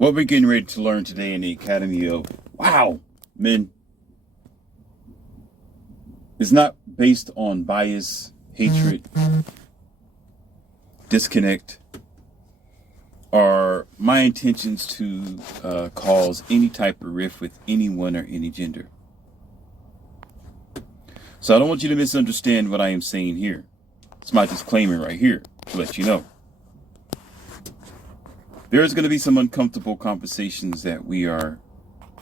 What we're getting ready to learn today in the Academy of Wow Men is not based on bias, hatred, disconnect, or my intentions to cause any type of rift with anyone or any gender. So I don't want you to misunderstand what I am saying here. It's my disclaimer right here to let you know. There's going to be some uncomfortable conversations that we are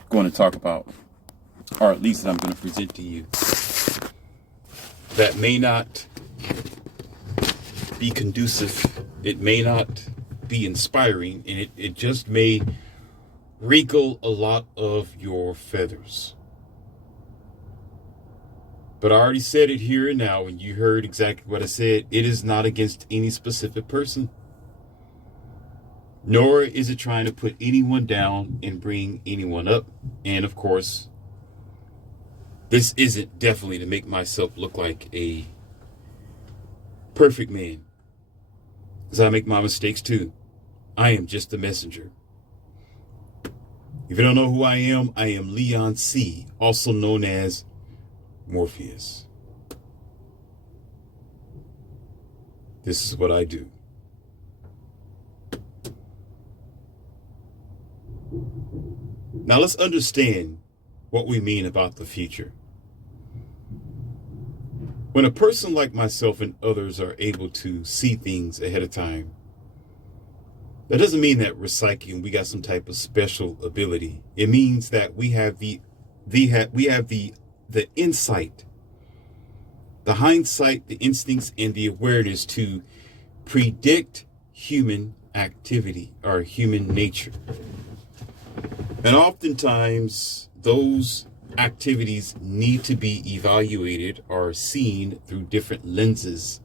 going to talk about, or at least that I'm going to present to you, that may not be conducive. It may not be inspiring, and it just may wrinkle a lot of your feathers. But I already said it here and now, and you heard exactly what I said. It is not against any specific person, nor is it trying to put anyone down and bring anyone up. And of course, this isn't definitely to make myself look like a perfect man, because I make my mistakes too. I am just a messenger. If you don't know who I am Leon C., also known as Morpheus. This is what I do. Now let's understand what we mean about the future. When a person like myself and others are able to see things ahead of time, that doesn't mean that we're psychic and we got some type of special ability. It means that we have the insight, the hindsight, the instincts, and the awareness to predict human activity or human nature. And oftentimes, those activities need to be evaluated or seen through different lenses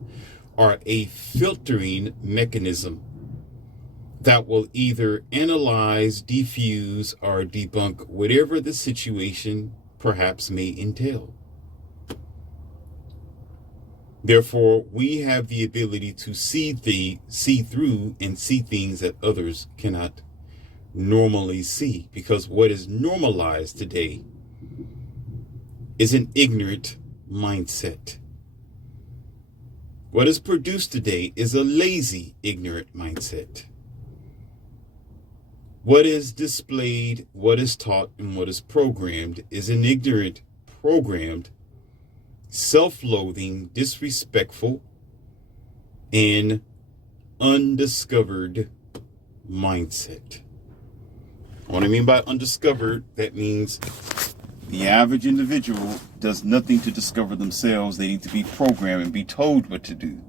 or a filtering mechanism that will either analyze, diffuse, or debunk whatever the situation perhaps may entail. Therefore, we have the ability to see through and see things that others cannot normally see, because what is normalized today is an ignorant mindset. What is produced today is a lazy, ignorant mindset. What is displayed, what is taught, and what is programmed is an ignorant, programmed, self-loathing, disrespectful, and undiscovered mindset. What I mean by undiscovered, that means the average individual does nothing to discover themselves. They need to be programmed and be told what to do.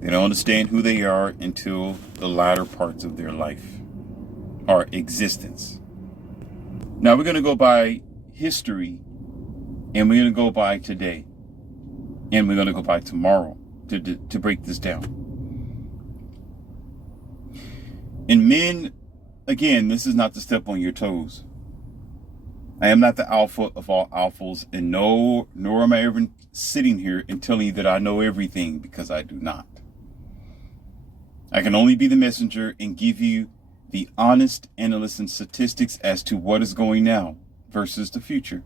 They don't understand who they are until the latter parts of their life or existence. Now we're going to go by history, and we're going to go by today, and we're going to go by tomorrow to break this down. And men, again, this is not to step on your toes. I am not the alpha of all alphas, and nor am I ever sitting here and telling you that I know everything, because I do not. I can only be the messenger and give you the honest analysis and statistics as to what is going now versus the future,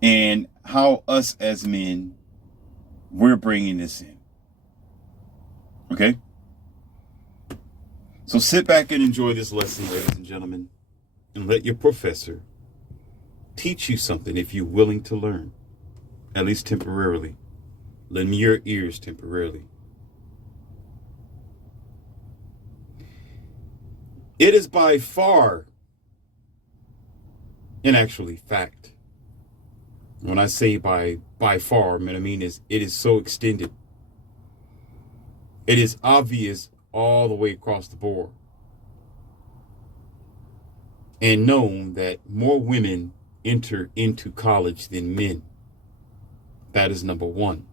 and how us as men, we're bringing this in. Okay? So sit back and enjoy this lesson, ladies and gentlemen, and let your professor teach you something if you're willing to learn, at least temporarily. Lend me your ears temporarily. It is by far, and actually fact, when I say by far, what I mean is it is so extended. It is obvious all the way across the board, and known that more women enter into college than men. That is number one.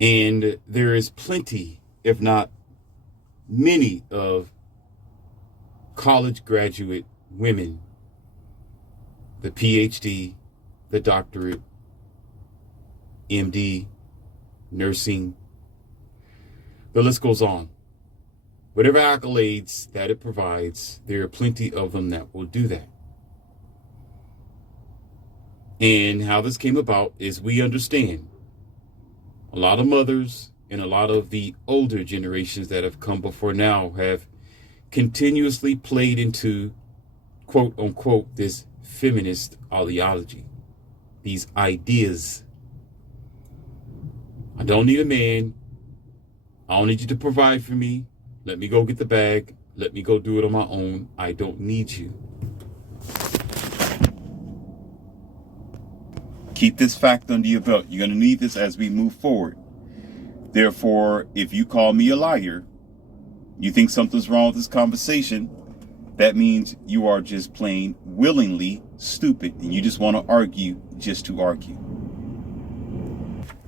And there is plenty, if not many, of college graduate women, the PhD, the doctorate, MD, nursing, the list goes on. whatever accolades that it provides, there are plenty of them that will do that. And how this came about is we understand a lot of mothers and a lot of the older generations that have come before now have continuously played into, quote unquote, this feminist ideology, these ideas. I don't need a man. I don't need you to provide for me. Let me go get the bag. Let me go do it on my own. I don't need you. Keep this fact under your belt. You're going to need this as we move forward. Therefore, if you call me a liar, you think something's wrong with this conversation, that means you are just plain willingly stupid and you just want to argue just to argue.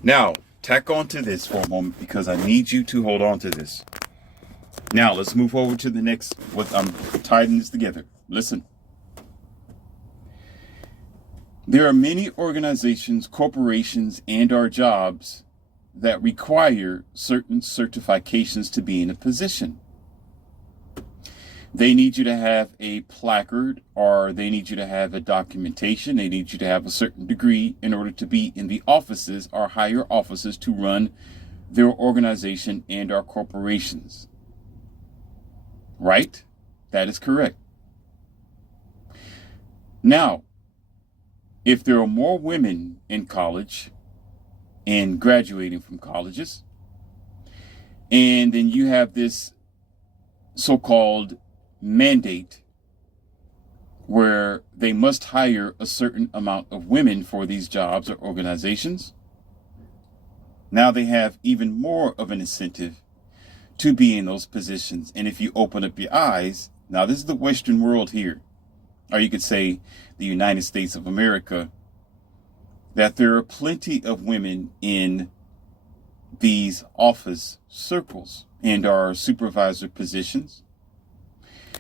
Now, tack on to this for a moment because I need you to hold on to this. Now, let's move over to the next. I'm tying this together. Listen. There are many organizations, corporations, and our jobs that require certain certifications to be in a position. They need you to have a placard, or they need you to have a documentation. They need you to have a certain degree in order to be in the offices or higher offices to run their organization and our corporations. Right? That is correct. Now, if there are more women in college and graduating from colleges, and then you have this so-called mandate where they must hire a certain amount of women for these jobs or organizations, now they have even more of an incentive to be in those positions. And if you open up your eyes, now this is the Western world here, or you could say the United States of America, that there are plenty of women in these office circles and our supervisor positions.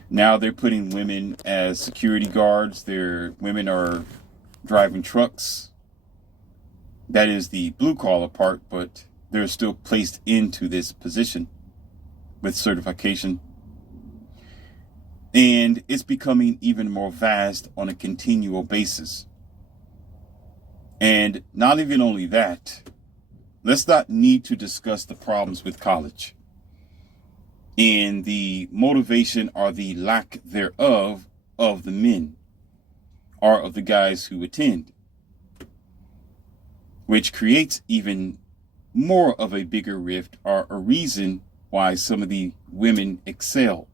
Now they're putting women as security guards. Women are driving trucks. That is the blue collar part, but they're still placed into this position with certification. And it's becoming even more vast on a continual basis. And not even only that, let's not need to discuss the problems with college and the motivation or the lack thereof of the men or of the guys who attend, which creates even more of a bigger rift or a reason why some of the women excel.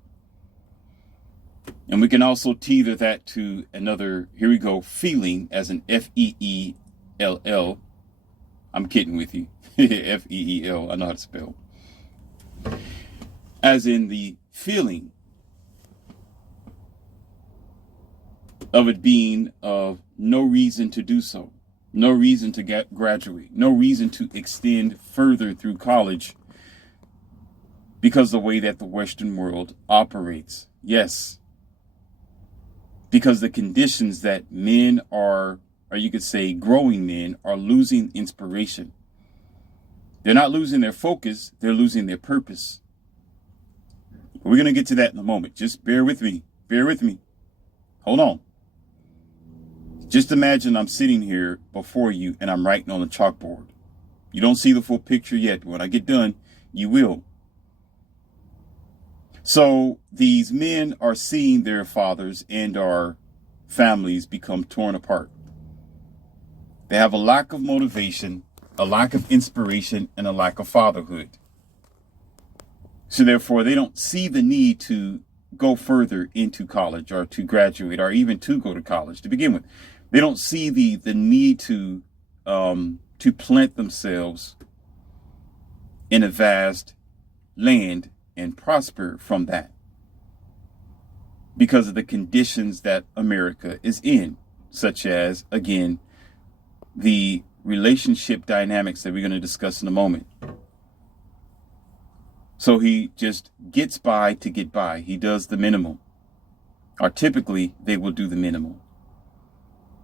And we can also tether that to another, here we go, feeling, as an F-E-E-L-L. I'm kidding with you. F-E-E-L, I know how to spell. As in the feeling of it being of no reason to do so, no reason to graduate, no reason to extend further through college because of the way that the Western world operates. Yes. Because the conditions that men are, or you could say growing men, are losing inspiration. They're not losing their focus, they're losing their purpose. We're going to get to that in a moment. Just bear with me. Bear with me. Hold on. Just imagine I'm sitting here before you and I'm writing on a chalkboard. You don't see the full picture yet. When I get done, you will. So these men are seeing their fathers and our families become torn apart. They have a lack of motivation, a lack of inspiration, and a lack of fatherhood. So therefore, they don't see the need to go further into college or to graduate or even to go to college to begin with. They don't see the need to plant themselves in a vast land and prosper from that because of the conditions that America is in, such as, again, the relationship dynamics that we're going to discuss in a moment. So he just gets by to get by. He does the minimum. Or typically, they will do the minimum.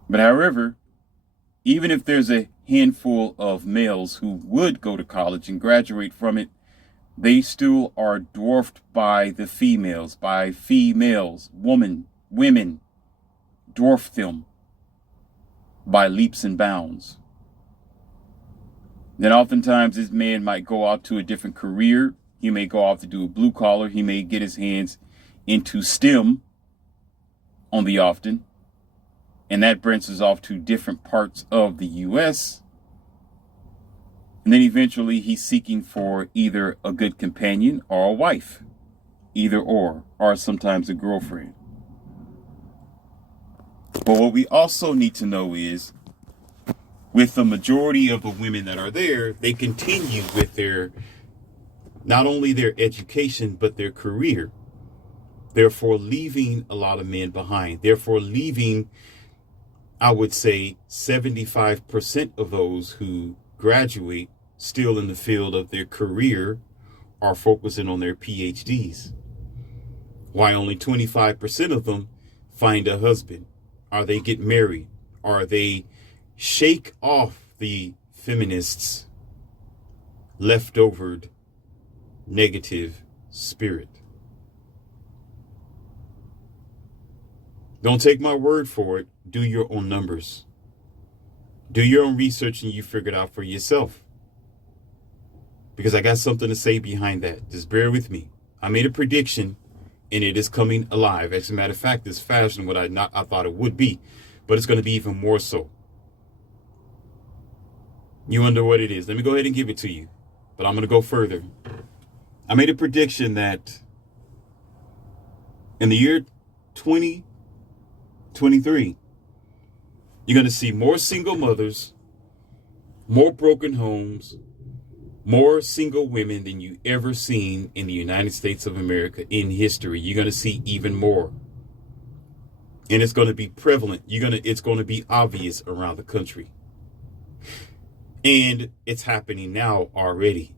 But however, even if there's a handful of males who would go to college and graduate from it, they still are dwarfed by the females, women dwarf them by leaps and bounds. Then oftentimes this man might go out to a different career. He may go off to do a blue collar. He may get his hands into STEM on the often. And that branches off to different parts of the U.S. And then eventually he's seeking for either a good companion or a wife, either or sometimes a girlfriend. But what we also need to know is, with the majority of the women that are there, they continue with not only their education, but their career. Therefore, leaving a lot of men behind. Therefore, leaving, I would say, 75% of those who graduate still in the field of their career are focusing on their PhDs. Why only 25% of them find a husband? Or they get married? Or they shake off the feminists' leftover negative spirit? Don't take my word for it. Do your own numbers. Do your own research and you figure it out for yourself. Because I got something to say behind that. Just bear with me. I made a prediction and it is coming alive. As a matter of fact, it's faster than what I thought it would be. But it's going to be even more so. You wonder what it is. Let me go ahead and give it to you. But I'm going to go further. I made a prediction that in the year 2023, you're going to see more single mothers, more broken homes, more single women than you ever seen in the United States of America in history. You're going to see even more. And it's going to be prevalent. It's going to be obvious around the country. And it's happening now already.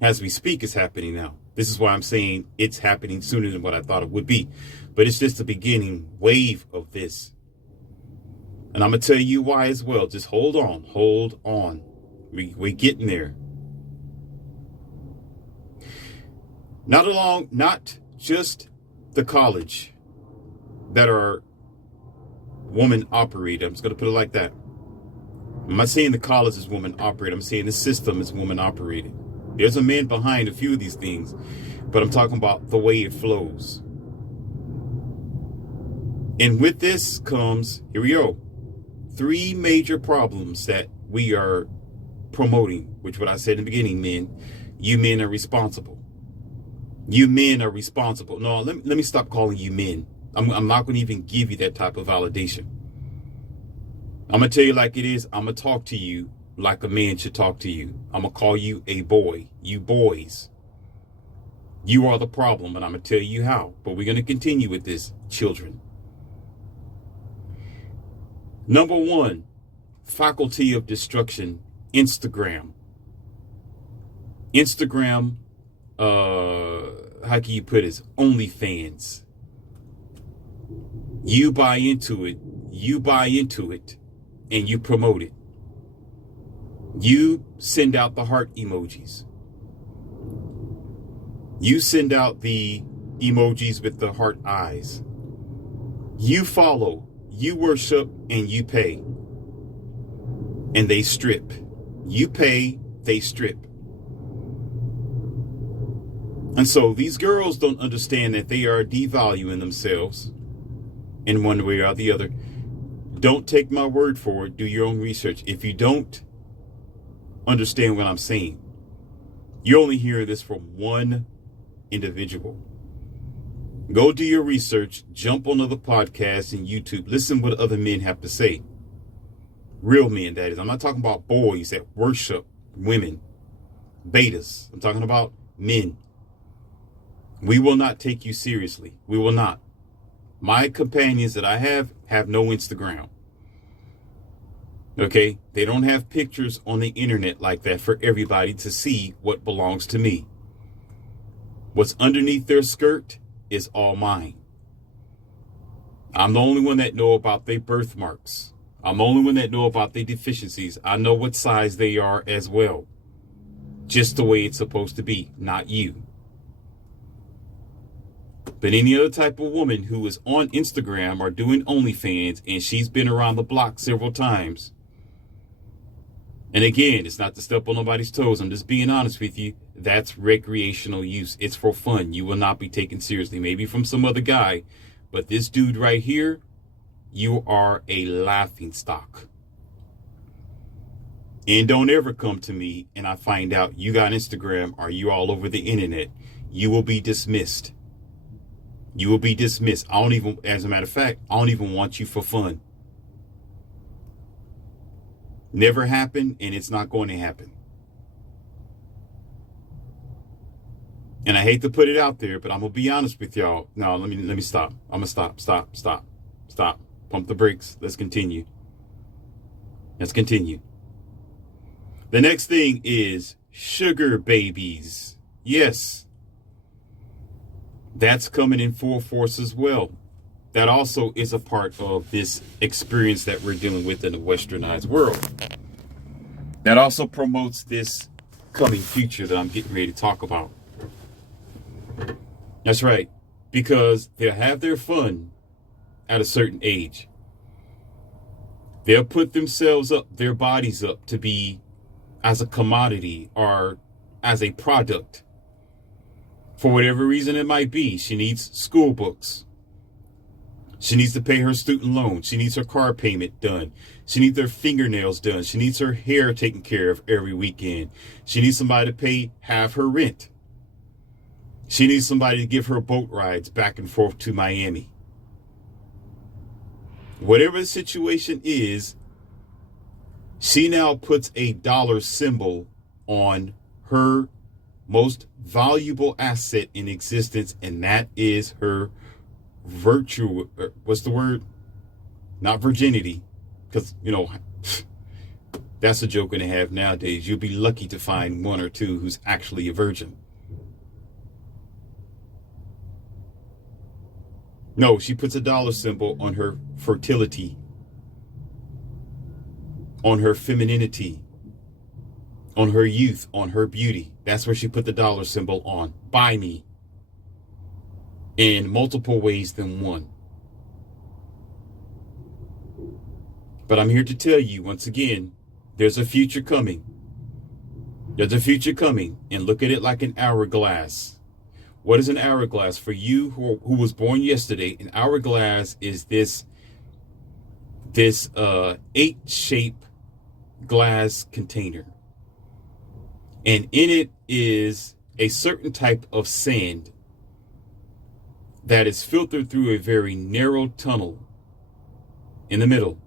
As we speak, it's happening now. This is why I'm saying it's happening sooner than what I thought it would be. But it's just the beginning wave of this. And I'm going to tell you why as well. Just hold on. Hold on. We're getting there. Not just the college that are woman operated. I'm just going to put it like that. I'm not saying the college is woman operated. I'm saying the system is woman operated. There's a man behind a few of these things, but I'm talking about the way it flows. And with this comes, here we go, 3 major problems that we are promoting, which what I said in the beginning, men, you men are responsible. You men are responsible. No, let me stop calling you men. I'm not going to even give you that type of validation. I'm going to tell you like it is. I'm going to talk to you like a man should talk to you. I'm going to call you a boy. You boys. You are the problem, and I'm going to tell you how. But we're going to continue with this, children. Number 1, faculty of destruction, Instagram. Instagram, how can you put it? OnlyFans. You buy into it, and you promote it. You send out the heart emojis. You send out the emojis with the heart eyes. You follow, you worship, and you pay. And they strip. You pay, they strip. And so these girls don't understand that they are devaluing themselves in one way or the other. Don't take my word for it. Do your own research. If you don't understand what I'm saying, you're only hearing this from one individual. Go do your research. Jump on other podcasts and YouTube. Listen what other men have to say. Real men, that is. I'm not talking about boys that worship women. Betas. I'm talking about men. We will not take you seriously. We will not. My companions that I have no Instagram. Okay? They don't have pictures on the internet like that for everybody to see what belongs to me. What's underneath their skirt is all mine. I'm the only one that know about their birthmarks. I'm the only one that know about their deficiencies. I know what size they are as well. just the way it's supposed to be, not you. But any other type of woman who is on Instagram or doing OnlyFans and she's been around the block several times, and again, it's not to step on nobody's toes, I'm just being honest with you, that's recreational use. It's for fun. You will not be taken seriously, maybe from some other guy, but this dude right here, you are a laughing stock. And don't ever come to me and I find out you got Instagram or you all over the internet. You will be dismissed. You will be dismissed. I don't even, as a matter of fact, I don't even want you for fun. Never happened, and it's not going to happen. And I hate to put it out there, but I'm gonna be honest with y'all. No, let me stop. I'm gonna stop. Pump the brakes. Let's continue. The next thing is sugar babies. Yes. That's coming in full force as well. That also is a part of this experience that we're dealing with in the westernized world. That also promotes this coming future that I'm getting ready to talk about. That's right. Because they'll have their fun at a certain age. They'll put themselves up, their bodies up to be as a commodity or as a product. For whatever reason it might be. She needs school books. She needs to pay her student loan. She needs her car payment done. She needs her fingernails done. She needs her hair taken care of every weekend. She needs somebody to pay half her rent. She needs somebody to give her boat rides back and forth to Miami. Whatever the situation is, she now puts a dollar symbol on her most valuable asset in existence, and that is her virtue. What's the word? Not virginity, because that's a joke and a half nowadays. You'll be lucky to find one or two who's actually a virgin. No, she puts a dollar symbol on her fertility, on her femininity, on her youth, on her beauty. That's where she put the dollar symbol on. Buy me. In multiple ways than one. But I'm here to tell you once again, there's a future coming. There's a future coming, and look at it like an hourglass. What is an hourglass? For you who was born yesterday, an hourglass is this 8-shape glass container. And in it is a certain type of sand that is filtered through a very narrow tunnel in the middle,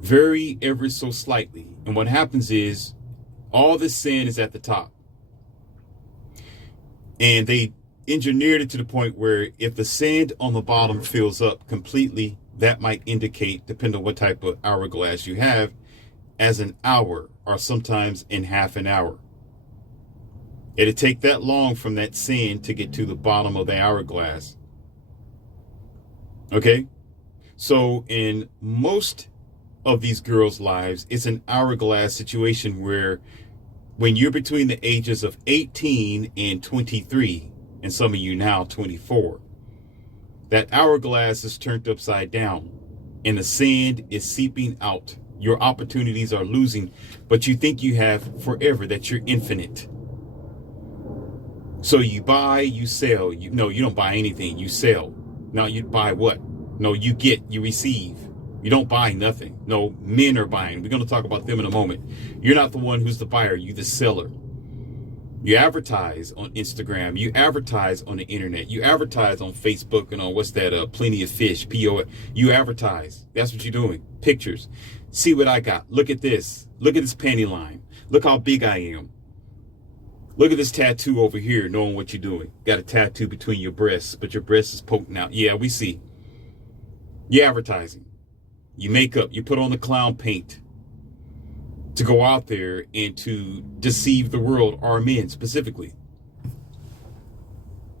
very ever so slightly. And what happens is all the sand is at the top. And they engineered it to the point where if the sand on the bottom fills up completely, that might indicate, depending on what type of hourglass you have, as an hour or sometimes in half an hour. It'd take that long from that sand to get to the bottom of the hourglass. Okay? So in most of these girls' lives, it's an hourglass situation where when you're between the ages of 18 and 23, and some of you now 24, that hourglass is turned upside down and the sand is seeping out. Your opportunities are losing, but you think you have forever, that you're infinite. So you buy, you sell. You don't buy anything. You sell. Now you buy what? No, you get, you receive. You don't buy nothing. No, men are buying. We're going to talk about them in a moment. You're not the one who's the buyer. You're the seller. You advertise on Instagram. You advertise on the internet. You advertise on Facebook and on Plenty of Fish, PO. You advertise. That's what you're doing. Pictures. See what I got. Look at this. Look at this panty line. Look how big I am. Look at this tattoo over here, knowing what you're doing. Got a tattoo between your breasts, but your breast is poking out. Yeah, we see. You're advertising. You make up. You put on the clown paint to go out there and to deceive the world, or men specifically,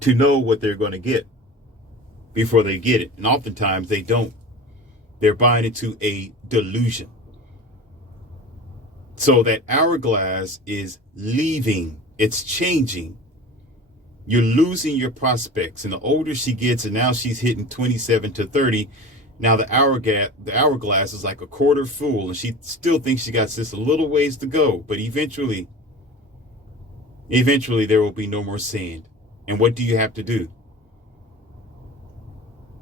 to know what they're going to get before they get it. And oftentimes they don't. They're buying into a delusion. So that hourglass is leaving. It's changing. You're losing your prospects. And the older she gets, and now she's hitting 27 to 30, now the hourglass is like a quarter full, and she still thinks she got just a little ways to go. But eventually there will be no more sand. And what do you have to do?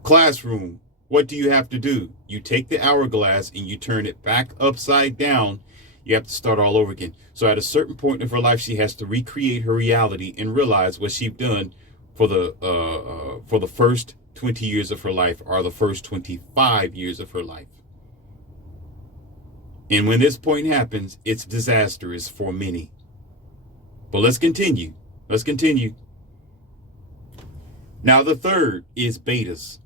Classroom, what do you have to do? You take the hourglass and you turn it back upside down. You have to start all over again. So at a certain point of her life, she has to recreate her reality and realize what she's done for the first 20 years of her life, or the first 25 years of her life. And when this point happens, it's disastrous for many. But let's continue. Now the third is betas.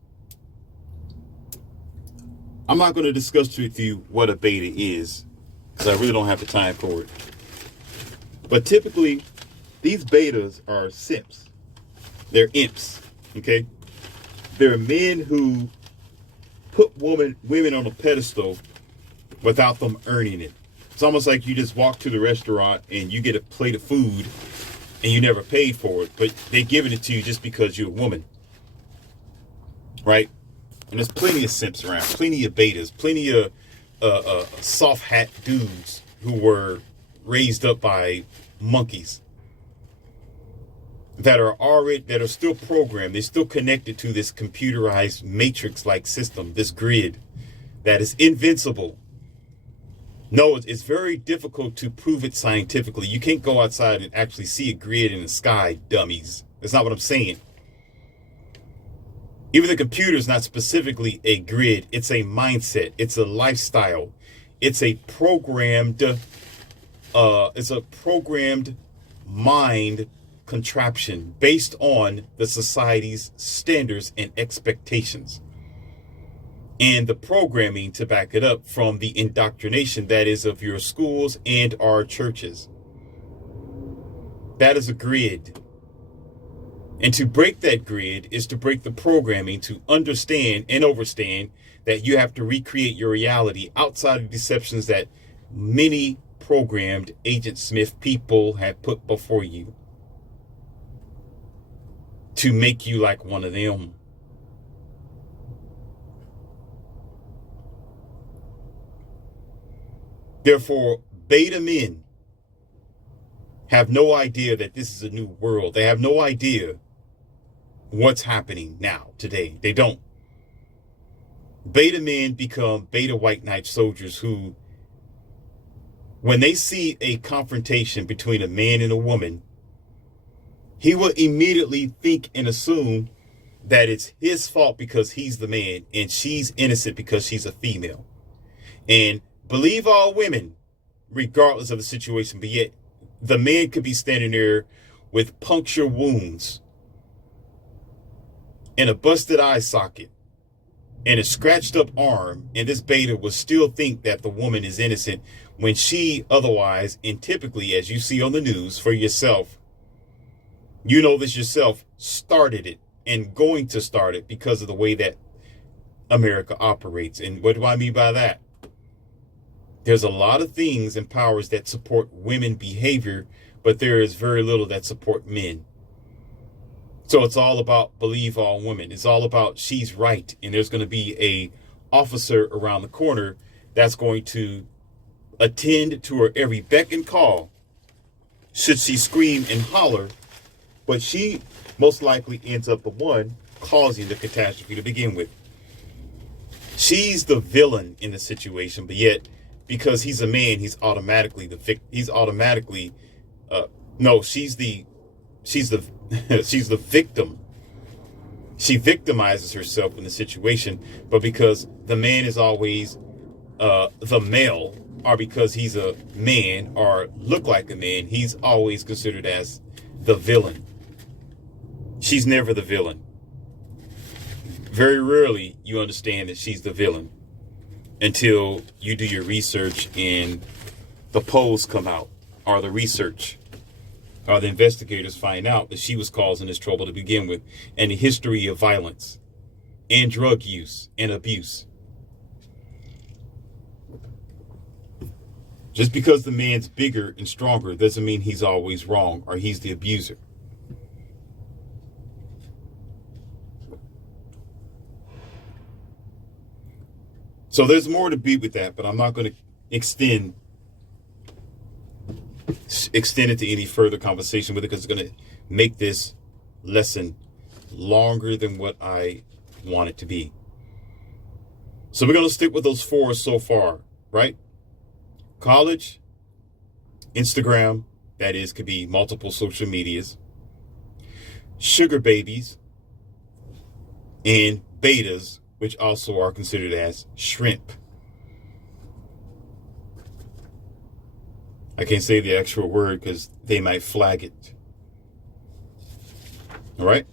I'm not going to discuss with you what a beta is, because I really don't have the time for it. But typically, these betas are simps. They're imps, okay? They're men who put women on a pedestal without them earning it. It's almost like you just walk to the restaurant and you get a plate of food and you never paid for it, but they're giving it to you just because you're a woman, right? And there's plenty of simps around, plenty of betas, plenty of soft hat dudes who were raised up by monkeys that are still programmed. They're still connected to this computerized matrix-like system, this grid that is invincible. No, it's very difficult to prove it scientifically. You can't go outside and actually see a grid in the sky, dummies. That's not what I'm saying. Even the computer is not specifically a grid. It's a mindset. It's a lifestyle. It's a programmed mind contraption based on the society's standards and expectations, and the programming to back it up from the indoctrination that is of your schools and our churches. That is a grid. And to break that grid is to break the programming, to understand and overstand that you have to recreate your reality outside of deceptions that many programmed Agent Smith people have put before you to make you like one of them. Therefore, beta men have no idea that this is a new world. They have no idea what's happening now, today. They don't. Beta men become beta white knight soldiers who, when they see a confrontation between a man and a woman, he will immediately think and assume that it's his fault because he's the man and she's innocent because she's a female. And believe all women, regardless of the situation, but yet the man could be standing there with puncture wounds and a busted eye socket and a scratched up arm, and this beta will still think that the woman is innocent when she otherwise, and typically, as you see on the news for yourself, you know this yourself, started it and going to start it because of the way that America operates. And what do I mean by that? There's a lot of things and powers that support women behavior, but there is very little that support men. So it's all about believe all women. It's all about she's right. And there's going to be a officer around the corner that's going to attend to her every beck and call should she scream and holler. But she most likely ends up the one causing the catastrophe to begin with. She's the villain in the situation, but yet because he's a man, he's automatically the victim. She's the victim. She victimizes herself in the situation, but because the man is always the male, or because he's a man or look like a man, he's always considered as the villain. She's never the villain. Very rarely you understand that she's the villain until you do your research and the polls come out, or the research, or the investigators find out that she was causing this trouble to begin with, and the history of violence and drug use and abuse. Just because the man's bigger and stronger doesn't mean he's always wrong or he's the abuser. So there's more to be with that, but I'm not going to extend it to any further conversation with it, because it's going to make this lesson longer than what I want it to be. So we're going to stick with those four so far, right? College, Instagram, that is, could be multiple social medias, sugar babies, and betas, which also are considered as shrimp. I can't say the actual word because they might flag it. All right?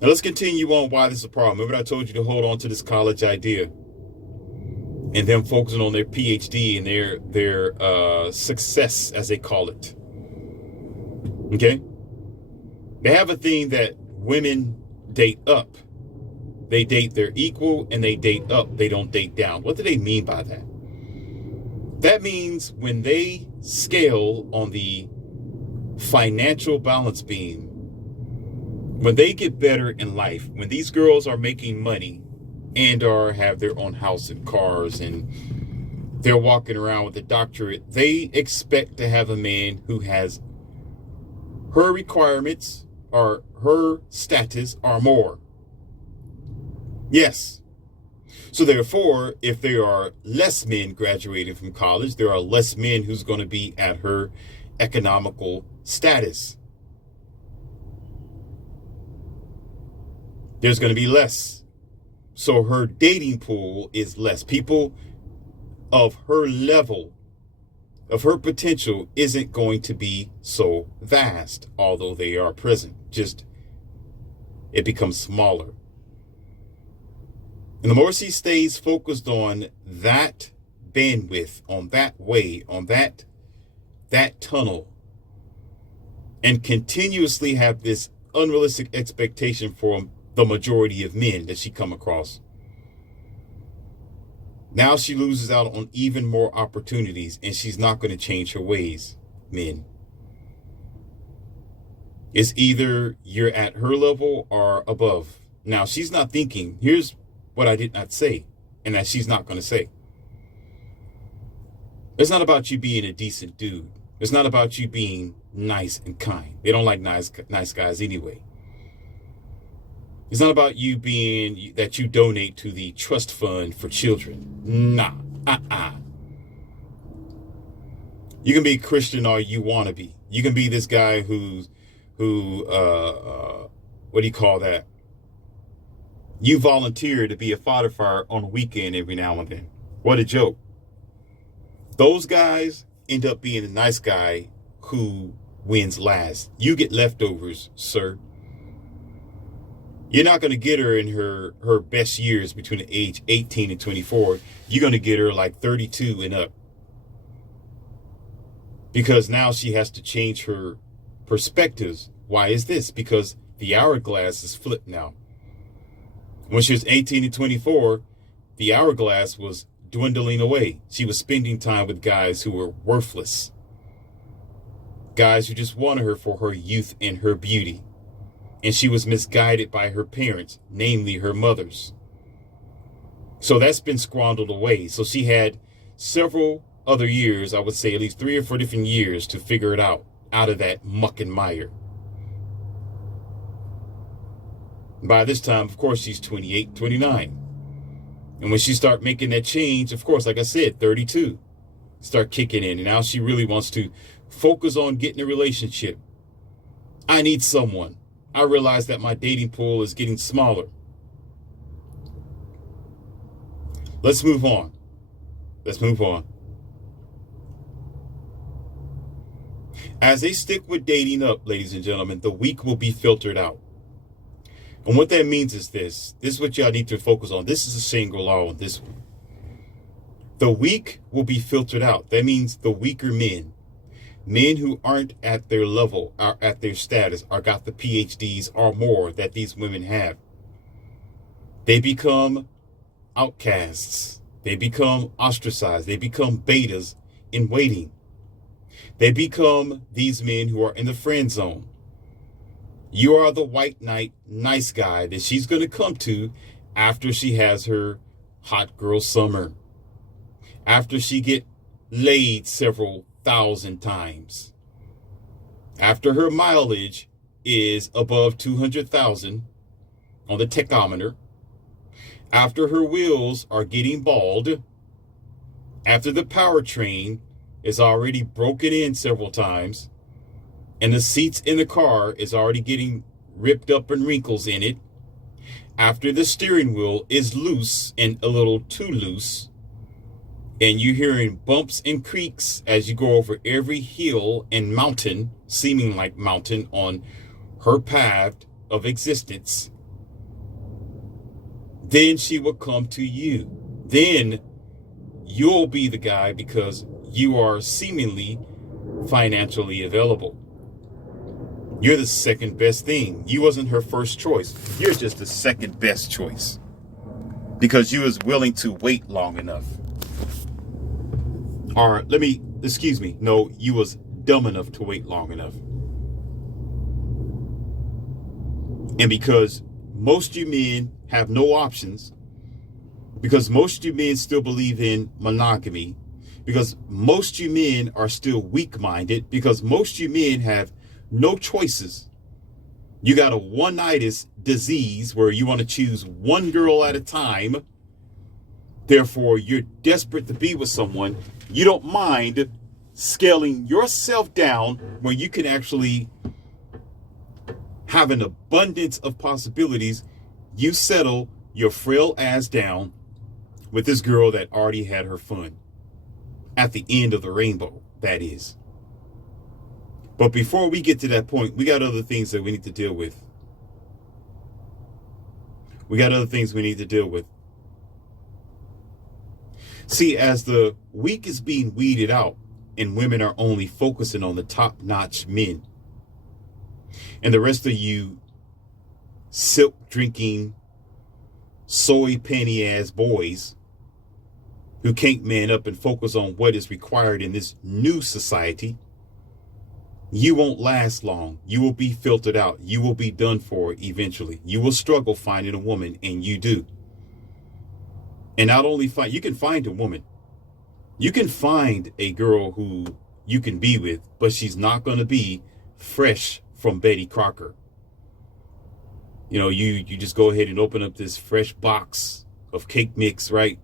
Now let's continue on why this is a problem. Remember I told you to hold on to this college idea and them focusing on their PhD and their success, as they call it. Okay? They have a thing that women date up. They date their equal and they date up. They don't date down. What do they mean by that? That means when they scale on the financial balance beam, when they get better in life, when these girls are making money and or have their own house and cars and they're walking around with a doctorate, they expect to have a man who has her requirements or her status or more. Yes. So therefore, if there are less men graduating from college, there are less men who's going to be at her economical status. There's going to be less. So her dating pool is less. People of her level, of her potential, isn't going to be so vast, although they are present. Just, it becomes smaller. And the more she stays focused on that bandwidth, on that way, on that tunnel, and continuously have this unrealistic expectation for the majority of men that she come across, now she loses out on even more opportunities, and she's not going to change her ways, men. It's either you're at her level or above. Now, she's not thinking, here's what I did not say, and that she's not going to say. It's not about you being a decent dude. It's not about you being nice and kind. They don't like nice guys anyway. It's not about you being that you donate to the trust fund for children. Nah. You can be Christian all you want to be. You can be this guy who what do you call that? You volunteer to be a fodder fire on a weekend every now and then. What a joke. Those guys end up being the nice guy who wins last. You get leftovers, sir. You're not going to get her in her best years between the age 18 and 24. You're going to get her like 32 and up. Because now she has to change her perspectives. Why is this? Because the hourglass is flipped now. When she was 18 and 24, the hourglass was dwindling away. She was spending time with guys who were worthless. Guys who just wanted her for her youth and her beauty. And she was misguided by her parents, namely her mothers. So that's been squandered away. So she had several other years, I would say at least 3 or 4 different years, to figure it out of that muck and mire. By this time, of course, she's 28, 29. And when she start making that change, of course, like I said, 32, start kicking in. And now she really wants to focus on getting a relationship. I need someone. I realize that my dating pool is getting smaller. Let's move on. Let's move on. As they stick with dating up, ladies and gentlemen, the weak will be filtered out. And what that means is this. This is what y'all need to focus on. This is a single law on this one. The weak will be filtered out. That means the weaker men. Men who aren't at their level, are at their status, or got the PhDs or more that these women have. They become outcasts. They become ostracized. They become betas in waiting. They become these men who are in the friend zone. You are the white knight, nice guy that she's going to come to after she has her hot girl summer. After she get laid several thousand times. After her mileage is above 200,000 on the tachometer. After her wheels are getting bald. After the powertrain is already broken in several times. And the seats in the car is already getting ripped up and wrinkles in it. After the steering wheel is loose and a little too loose. And you're hearing bumps and creaks as you go over every hill and mountain, seeming like mountain, on her path of existence. Then she will come to you. Then you'll be the guy because you are seemingly financially available. You're the second best thing. You wasn't her first choice. You're just the second best choice because you was willing to wait long enough. Or no, you was dumb enough to wait long enough. And because most of you men have no options, because most of you men still believe in monogamy, because most of you men are still weak-minded, because most of you men have no choices. You got a one-nightis disease where you want to choose one girl at a time. Therefore, you're desperate to be with someone. You don't mind scaling yourself down when you can actually have an abundance of possibilities. You settle your frail ass down with this girl that already had her fun. At the end of the rainbow, that is. But before we get to that point, we got other things that we need to deal with. See, as the weak is being weeded out and women are only focusing on the top-notch men, and the rest of you silk-drinking, soy panty-ass boys who can't man up and focus on what is required in this new society, you won't last long. You will be filtered out. You will be done for eventually. You will struggle finding a woman, and you do. And not only you can find a woman. You can find a girl who you can be with, but she's not going to be fresh from Betty Crocker. You know, you just go ahead and open up this fresh box of cake mix, right?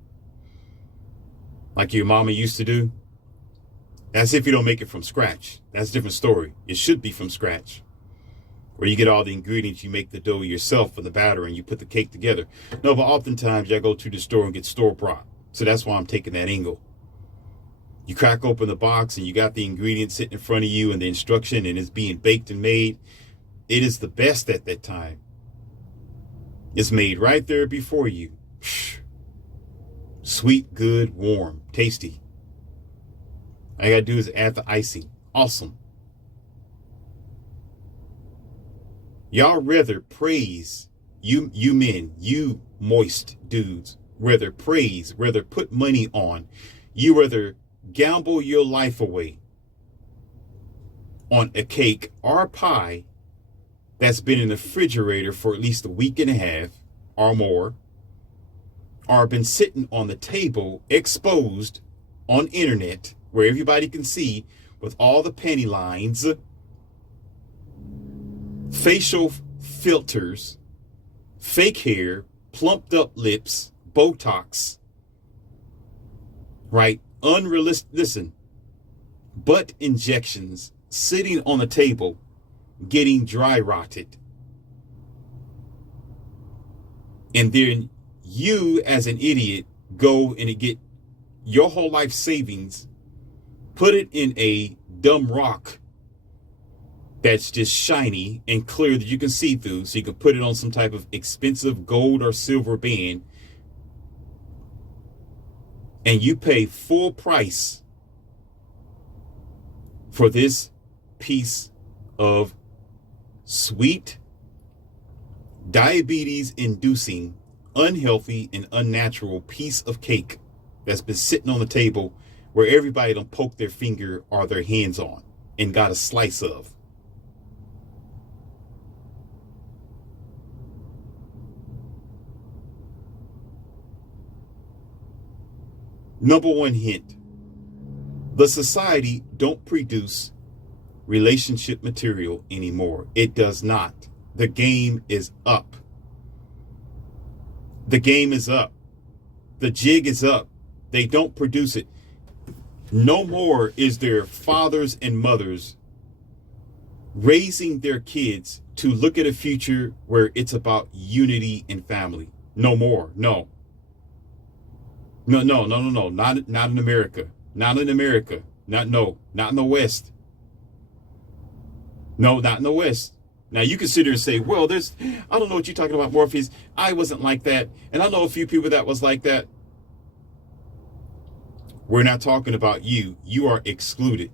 Like your mama used to do. That's if you don't make it from scratch. That's a different story. It should be from scratch. Where you get all the ingredients, you make the dough yourself for the batter, and you put the cake together. No, but oftentimes y'all go to the store and get store-bought. So that's why I'm taking that angle. You crack open the box and you got the ingredients sitting in front of you and the instruction, and it's being baked and made. It is the best at that time. It's made right there before you. Sweet, good, warm, tasty. All you gotta do is add the icing. Awesome. Y'all rather praise, you men, you moist dudes, rather praise, rather put money on. You rather gamble your life away on a cake or a pie that's been in the refrigerator for at least a week and a half or more, or been sitting on the table exposed on internet where everybody can see with all the panty lines, facial filters, fake hair, plumped up lips, Botox, right? Unrealistic, listen, butt injections sitting on the table, getting dry rotted. And then you as an idiot go and get your whole life savings, put it in a dumb rock that's just shiny and clear that you can see through, so you can put it on some type of expensive gold or silver band, and you pay full price for this piece of sweet, diabetes-inducing, unhealthy, and unnatural piece of cake that's been sitting on the table where everybody done poked their finger or their hands on and got a slice of. Number one hint: the society don't produce relationship material anymore. It does not. The game is up. The game is up. The jig is up. They don't produce it. No more is there fathers and mothers raising their kids to look at a future where it's about unity and family. No more. No. No. Not in America. Not in America. Not in the West. No, not in the West. Now you can sit here and say, well, I don't know what you're talking about, Morpheus. I wasn't like that. And I know a few people that was like that. We're not talking about you. You are excluded.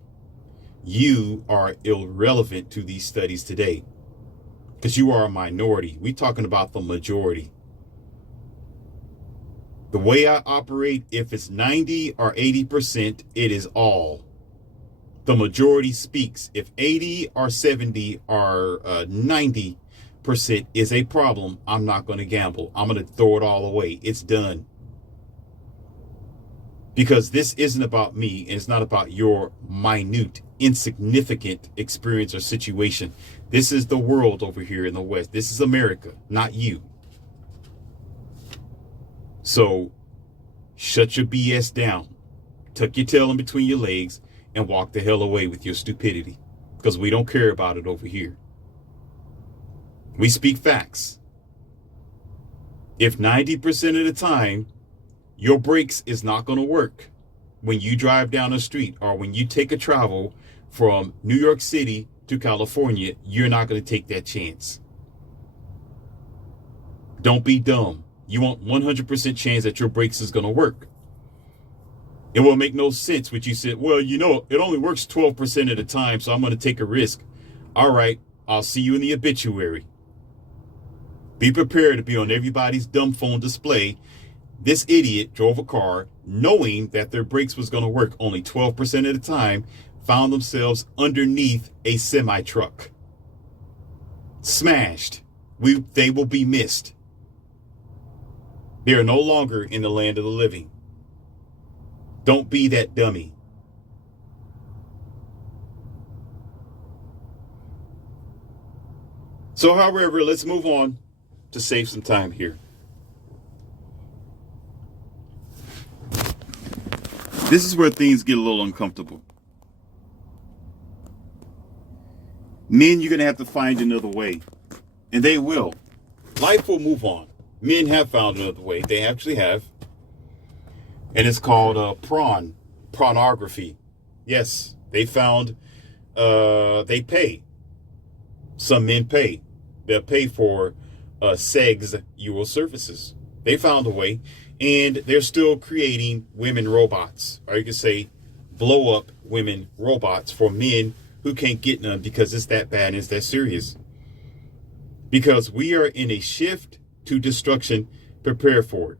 You are irrelevant to these studies today because you are a minority. We're talking about the majority. The way I operate, if it's 90 or 80%, it is all. The majority speaks. If 80 or 70 or 90% is a problem, I'm not going to gamble. I'm going to throw it all away. It's done. Because this isn't about me, and it's not about your minute, insignificant experience or situation. This is the world over here in the West. This is America, not you. So shut your BS down, tuck your tail in between your legs, and walk the hell away with your stupidity, because we don't care about it over here. We speak facts. If 90% of the time your brakes is not going to work when you drive down the street, or when you take a travel from New York City to California, you're not going to take that chance. Don't be dumb. You want 100% chance that your brakes is going to work. It will make no sense what you said. Well, it only works 12% of the time, so I'm going to take a risk. All right, I'll see you in the obituary. Be prepared to be on everybody's dumb phone display. This idiot drove a car knowing that their brakes was going to work only 12% of the time, found themselves underneath a semi-truck. Smashed. They will be missed. They are no longer in the land of the living. Don't be that dummy. So, however, let's move on to save some time here. This is where things get a little uncomfortable. Men, you're going to have to find another way. And they will. Life will move on. Men have found another way. They actually have. And it's called pornography. Yes, they found, they pay. Some men pay. They'll pay for sexual services. They found a way. And they're still creating women robots. Or you could say blow up women robots for men who can't get none because it's that bad and it's that serious. Because we are in a shift to destruction. Prepare for it.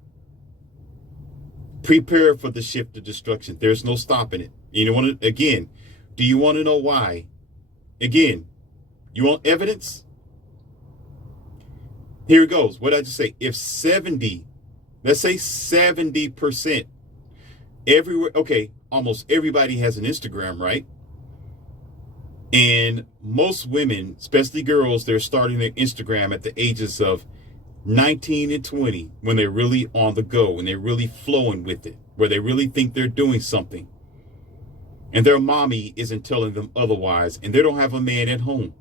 Prepare for the shift to destruction. There's no stopping it. You want to, again, do you want to know why? Again, you want evidence? Here it goes. What did I just say? If 70, let's say 70%, everywhere, okay, almost everybody has an Instagram, right? And most women, especially girls, they're starting their Instagram at the ages of 19 and 20, when they're really on the go and they're really flowing with it, where they really think they're doing something. And their mommy isn't telling them otherwise, and they don't have a man at home.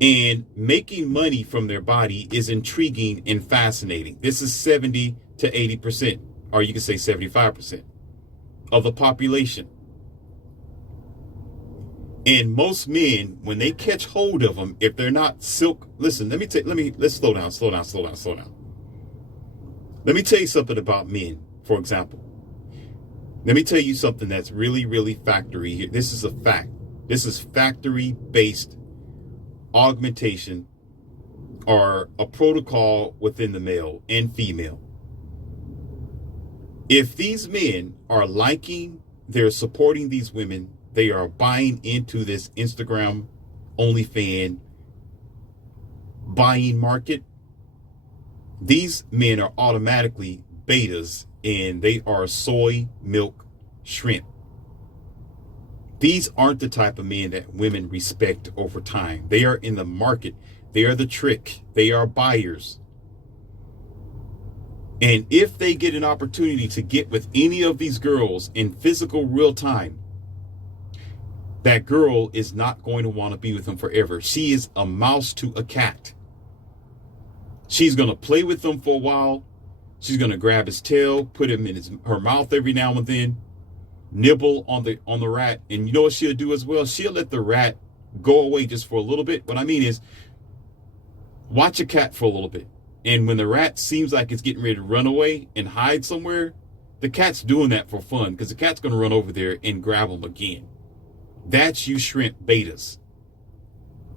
And making money from their body is intriguing and fascinating. This is 70 to 80%, or you can say 75% of the population. And most men, when they catch hold of them, if they're not silk, listen, let's slow down. Let me tell you something about men, for example. Let me tell you something that's really, really factory here. This is a fact. This is factory-based augmentation, or a protocol within the male and female. If these men are liking, they're supporting these women, they are buying into this Instagram OnlyFans buying market, these men are automatically betas and they are soy milk shrimp. These aren't the type of men that women respect over time. They are in the market. They are the trick. They are buyers. And if they get an opportunity to get with any of these girls in physical real time, that girl is not going to want to be with them forever. She is a mouse to a cat. She's going to play with them for a while. She's going to grab his tail, put him in her mouth every now and then, nibble on the rat. And you know what she'll do as well? She'll let the rat go away just for a little bit. What I mean is, watch a cat for a little bit. And when the rat seems like it's getting ready to run away and hide somewhere, the cat's doing that for fun because the cat's going to run over there and grab him again. That's you shrimp betas.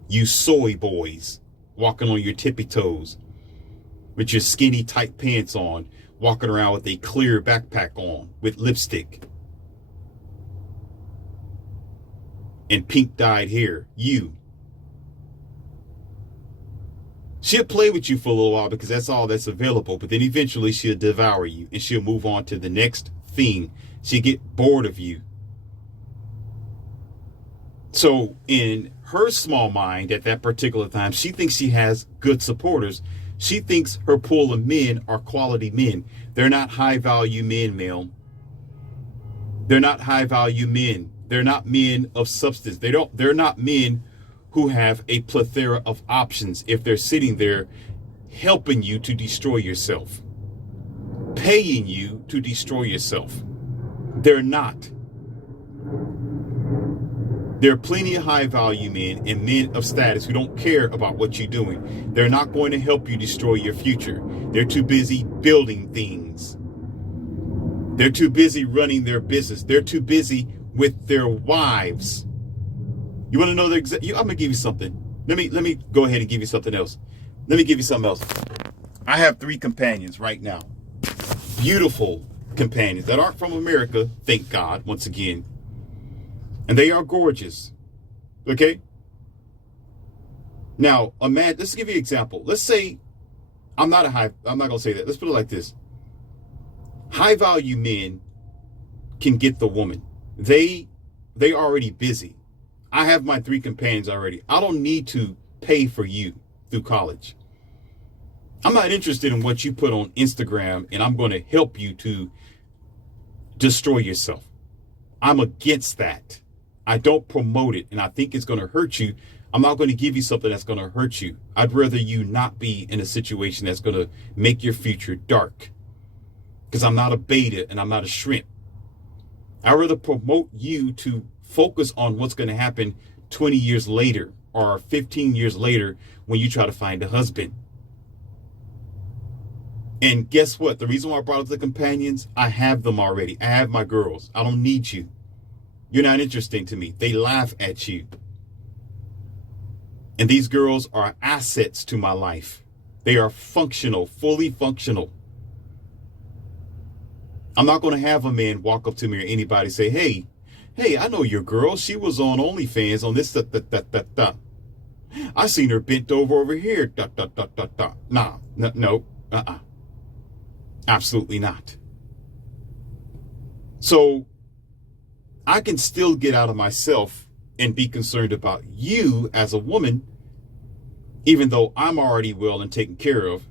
You soy boys walking on your tippy toes with your skinny tight pants on, walking around with a clear backpack on with lipstick and pink dyed hair. She'll play with you for a little while because that's all that's available, but then eventually she'll devour you and she'll move on to the next thing. She'll get bored of you. So in her small mind at that particular time, she thinks she has good supporters. She thinks her pool of men are quality men. They're not high value men, Mel. They're not high value men. They're not men of substance. They're not men who have a plethora of options if they're sitting there helping you to destroy yourself, paying you to destroy yourself. They're not. There are plenty of high value men and men of status who don't care about what you're doing. They're not going to help you destroy your future. They're too busy building things. They're too busy running their business. They're too busy with their wives. You want to know I'm going to give you something. Let me go ahead and give you something else. Let me give you something else. I have 3 companions right now. Beautiful companions that aren't from America, thank God, once again. And they are gorgeous. Okay? Now, let's give you an example. Let's say I'm not going to say that. Let's put it like this. High value men can get the woman. They already busy. I have my 3 companions already. I don't need to pay for you through college. I'm not interested in what you put on Instagram, and I'm going to help you to destroy yourself. I'm against that. I don't promote it, and I think it's going to hurt you. I'm not going to give you something that's going to hurt you. I'd rather you not be in a situation that's going to make your future dark, because I'm not a beta and I'm not a shrimp. I'd rather promote you to focus on what's going to happen 20 years later or 15 years later when you try to find a husband. And guess what? The reason why I brought up the companions, I have them already. I have my girls. I don't need you. You're not interesting to me. They laugh at you. And these girls are assets to my life. They are functional, fully functional. I'm not going to have a man walk up to me or anybody say, hey, I know your girl. She was on OnlyFans on this, I seen her bent over here, Nah, no, absolutely not. So I can still get out of myself and be concerned about you as a woman, even though I'm already well and taken care of,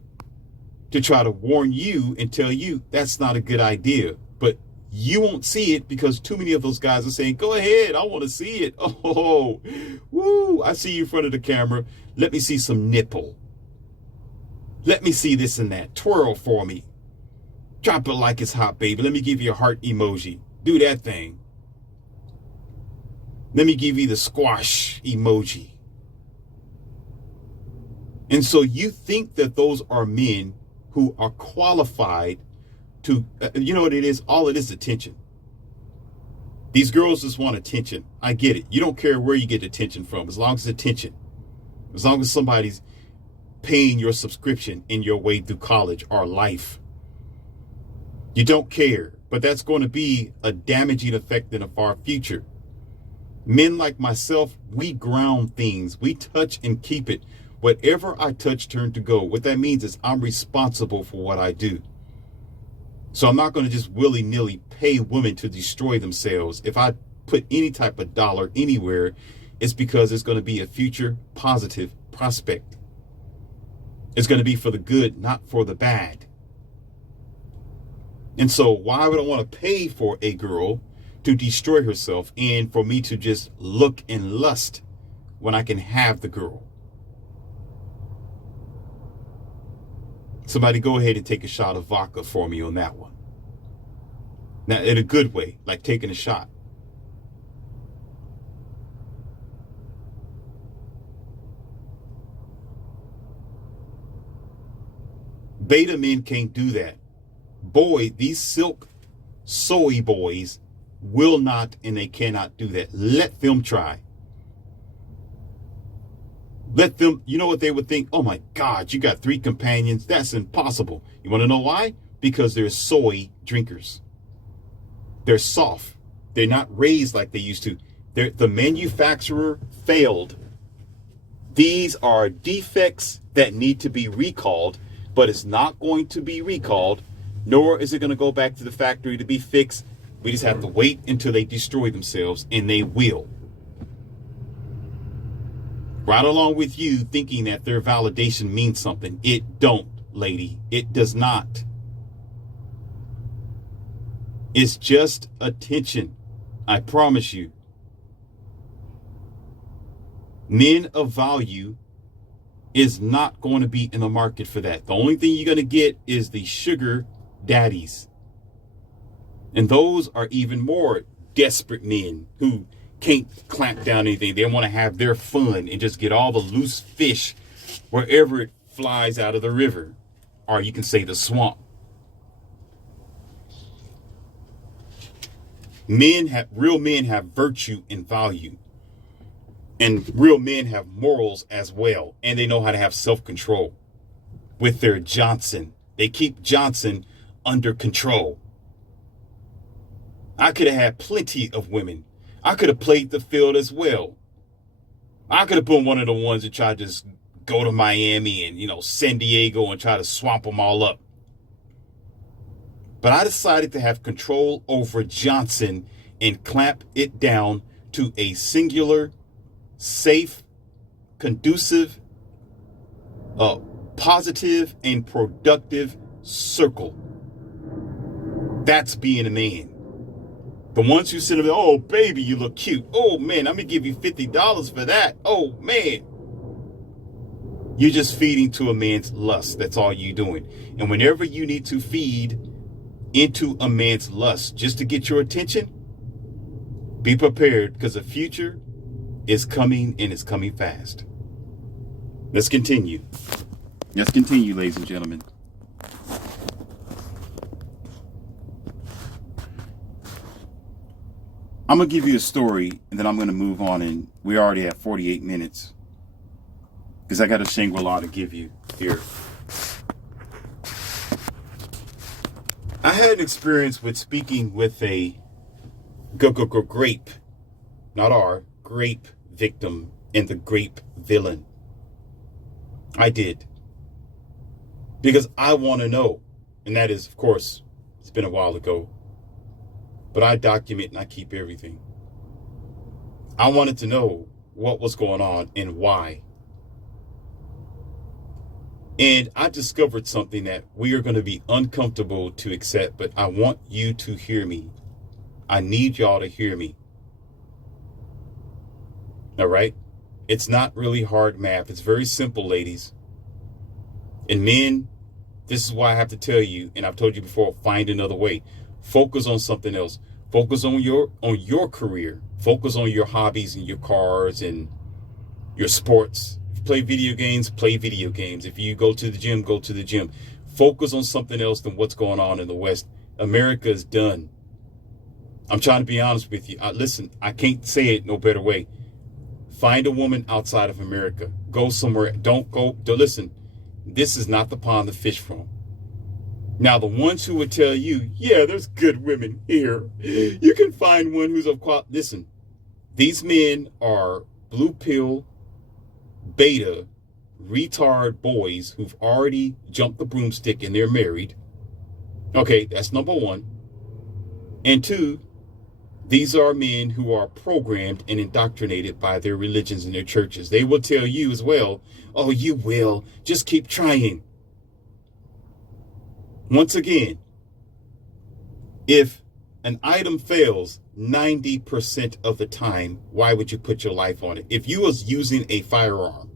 to try to warn you and tell you that's not a good idea. But you won't see it because too many of those guys are saying, go ahead, I want to see it. Oh, woo, I see you in front of the camera. Let me see some nipple. Let me see this and that. Twirl for me. Drop it like it's hot, baby. Let me give you a heart emoji. Do that thing. Let me give you the squash emoji. And so you think that those are men who are qualified to, you know what it is? All it is attention. These girls just want attention. I get it. You don't care where you get attention from, as long as it's attention. As long as somebody's paying your subscription in your way through college or life. You don't care, but that's going to be a damaging effect in the far future. Men like myself, we ground things. We touch and keep it. Whatever I touch turn to gold. What that means is I'm responsible for what I do. So I'm not going to just willy-nilly pay women to destroy themselves. If I put any type of dollar anywhere, it's because it's going to be a future positive prospect. It's going to be for the good, not for the bad. And so why would I want to pay for a girl to destroy herself and for me to just look and lust when I can have the girl? Somebody go ahead and take a shot of vodka for me on that one. Now, in a good way, like taking a shot. Beta men can't do that. Boy, these silk soy boys will not and they cannot do that. Let them try. Let them, you know what they would think? Oh my God, you got 3 companions. That's impossible. You want to know why? Because they're soy drinkers. They're soft. They're not raised like they used to. The manufacturer failed. These are defects that need to be recalled, but it's not going to be recalled, nor is it going to go back to the factory to be fixed. We just have to wait until they destroy themselves, and they will. Right along with you thinking that their validation means something. It don't, lady. It does not. It's just attention. I promise you. Men of value is not going to be in the market for that. The only thing you're going to get is the sugar daddies. And those are even more desperate men who can't clamp down anything. They want to have their fun and just get all the loose fish wherever it flies out of the river, or you can say the swamp. Real men have virtue and value. And real men have morals as well. And they know how to have self-control with their Johnson. They keep Johnson under control. I could have had plenty of women. I could have played the field as well. I could have been one of the ones that tried to just go to Miami and, San Diego and try to swamp them all up. But I decided to have control over Johnson and clamp it down to a singular, safe, conducive, positive, and productive circle. That's being a man. The ones who sit there, oh, baby, you look cute. Oh, man, I'm going to give you $50 for that. Oh, man. You're just feeding to a man's lust. That's all you're doing. And whenever you need to feed into a man's lust just to get your attention, be prepared, because the future is coming, and it's coming fast. Let's continue. Let's continue, ladies and gentlemen. I'm going to give you a story, and then I'm going to move on, and we already have 48 minutes. Because I got a Shangri-La to give you here. I had an experience with speaking with a grape, not our, grape victim and the grape villain. I did. Because I want to know. And that is, of course, it's been a while ago. But I document and I keep everything. I wanted to know what was going on and why. And I discovered something that we are going to be uncomfortable to accept, but I want you to hear me. I need y'all to hear me. All right? It's not really hard math. It's very simple, ladies. And men, this is why I have to tell you, and I've told you before, find another way. Focus on something else. Focus on your career. Focus on your hobbies and your cars and your sports. If you play video games, play video games. If you go to the gym, go to the gym. Focus on something else than what's going on in the West. America is done. I'm trying to be honest with you. Listen, I can't say it no better way. Find a woman outside of America. Go somewhere. Don't listen. This is not the pond to fish from. Now, the ones who would tell you, yeah, there's good women here. You can find one who's of quality. Listen, these men are blue pill, beta, retard boys who've already jumped the broomstick and they're married. Okay, that's number one. And two, these are men who are programmed and indoctrinated by their religions and their churches. They will tell you as well, oh, you will. Just keep trying. Once again, if an item fails 90% of the time, why would you put your life on it? If you was using a firearm,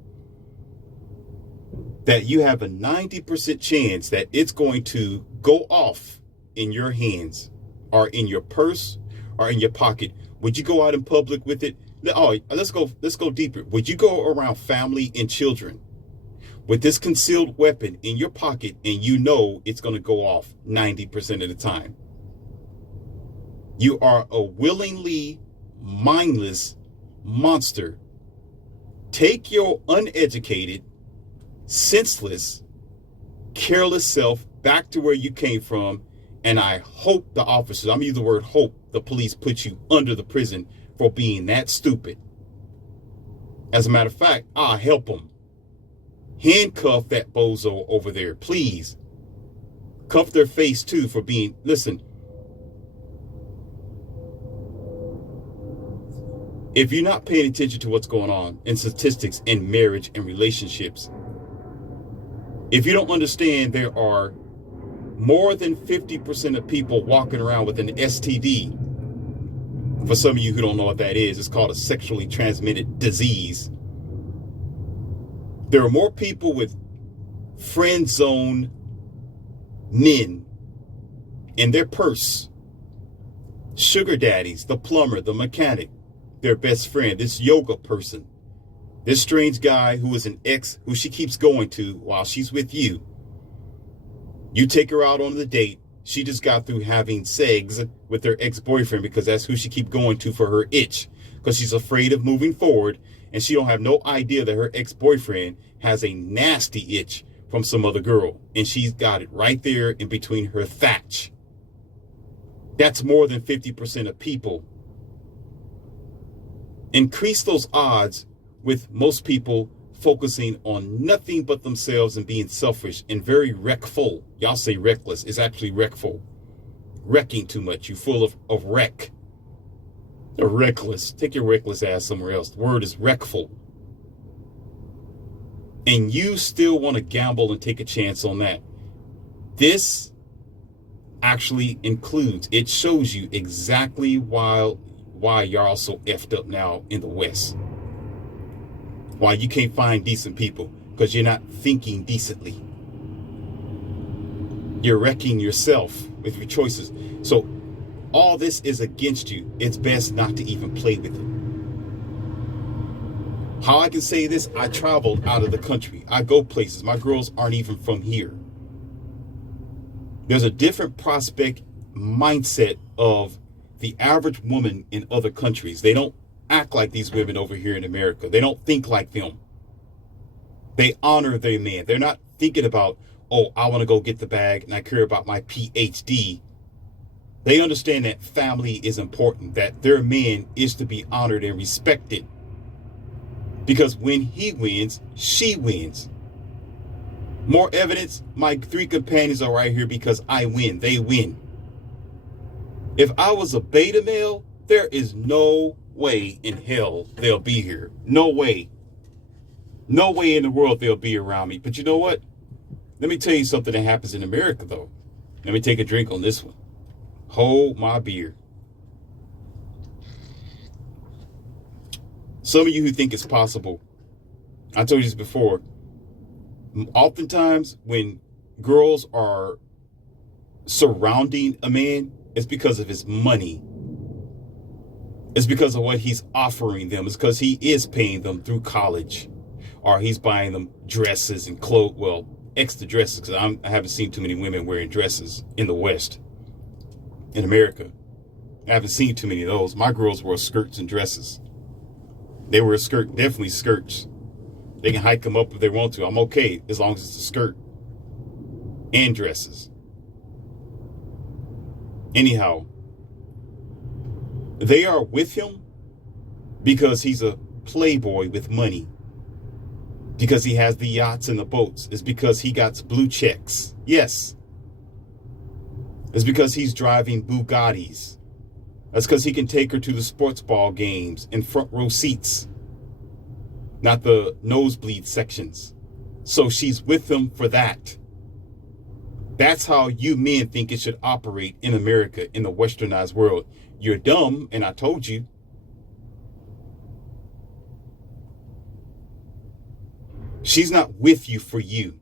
that you have a 90% chance that it's going to go off in your hands or in your purse or in your pocket, would you go out in public with it? Oh, let's go deeper. Would you go around family and children with this concealed weapon in your pocket and you know it's going to go off 90% of the time? You are a willingly mindless monster. Take your uneducated, senseless, careless self back to where you came from, and I hope the officers, I'm using the word hope, the police put you under the prison for being that stupid. As a matter of fact, I'll help them. Handcuff that bozo over there, please. Cuff their face too for being, listen, if you're not paying attention to what's going on in statistics in marriage and relationships, if you don't understand there are more than 50% of people walking around with an STD. For some of you who don't know what that is, it's called a sexually transmitted disease. There are more people with friend zone men in their purse. Sugar daddies, the plumber, the mechanic, their best friend, this yoga person, this strange guy who is an ex who she keeps going to while she's with you. You take her out on the date. She just got through having sex with her ex-boyfriend because that's who she keep going to for her itch, because she's afraid of moving forward and she don't have no idea that her ex-boyfriend has a nasty itch from some other girl and she's got it right there in between her thatch. That's more than 50% of people. Increase those odds with most people focusing on nothing but themselves and being selfish and very wreckful. Y'all say reckless. It's actually wreckful. Wrecking too much. You're full of wreck. They're reckless. Take your reckless ass somewhere else. The word is wreckful. And you still want to gamble and take a chance on that. This actually includes, it shows you exactly why y'all so effed up now in the West. Why you can't find decent people, because you're not thinking decently. You're wrecking yourself with your choices. So all this is against you. It's best not to even play with it. How I can say this, I traveled out of the country. I go places. My girls aren't even from here. There's a different prospect mindset of the average woman in other countries. They don't act like these women over here in America. They don't think like them. They honor their man. They're not thinking about, oh, I want to go get the bag and I care about my PhD. They understand that family is important, that their man is to be honored and respected. Because when he wins, she wins. More evidence, my 3 companions are right here because I win. They win. If I was a beta male, there is no way in hell they'll be here. No way. No way in the world they'll be around me. But you know what? Let me tell you something that happens in America, though. Let me take a drink on this one. Hold my beer. Some of you who think it's possible, I told you this before, oftentimes when girls are surrounding a man, it's because of his money. It's because of what he's offering them. It's because he is paying them through college, or he's buying them dresses and clothes. Well, extra dresses, because I haven't seen too many women wearing dresses in the West. In America, I haven't seen too many of those. My girls wore skirts and dresses. They were definitely skirts. They can hike them up if they want to. I'm okay as long as it's a skirt and dresses. Anyhow, they are with him because he's a playboy with money. Because he has the yachts and the boats. It's because he got blue checks. Yes. It's because he's driving Bugattis. That's because he can take her to the sports ball games in front row seats, not the nosebleed sections. So she's with him for that. That's how you men think it should operate in America, in the westernized world. You're dumb, and I told you. She's not with you for you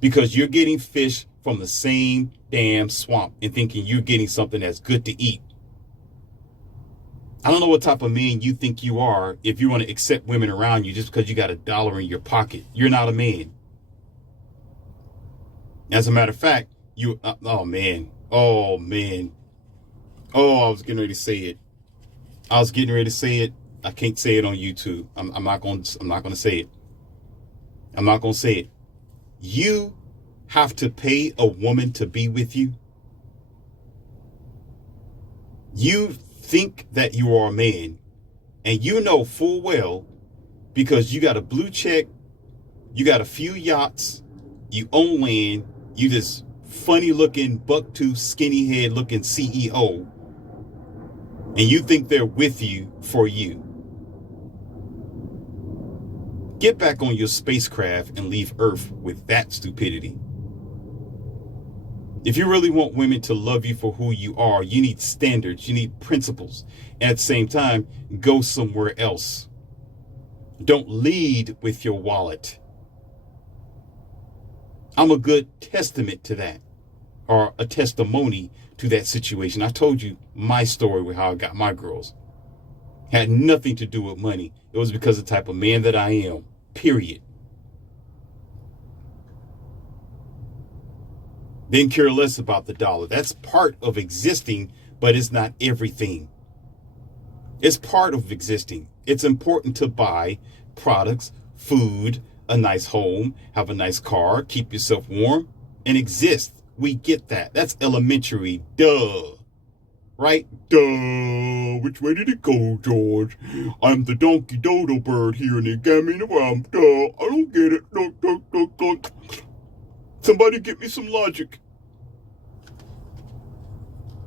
because you're getting fish from the same damn swamp and thinking you're getting something that's good to eat. I don't know what type of man you think you are if you want to accept women around you just because you got $1 in your pocket. You're not a man. As a matter of fact, oh man. I was getting ready to say it. I can't say it on YouTube. I'm not going to say it. I'm not going to say it. You have to pay a woman to be with you. You think that you are a man, and you know full well, because you got a blue check, you got a few yachts, you own land, you this funny looking bucktooth skinny head looking CEO, and you think they're with you for you. Get back on your spacecraft and leave Earth with that stupidity. If you really want women to love you for who you are, you need standards, you need principles. And at the same time, go somewhere else. Don't lead with your wallet. I'm a good testament to that, or a testimony to that situation. I told you my story with how I got my girls. Had nothing to do with money. It was because of the type of man that I am, period. Didn't care less about the dollar. That's part of existing, but it's not everything. It's part of existing. It's important to buy products, food, a nice home, have a nice car, keep yourself warm, and exist. We get that. That's elementary. Duh. Right? Duh. Which way did it go, George? I'm the donkey dodo bird here and they got me around. Duh. I don't get it. Duh. Somebody get me some logic.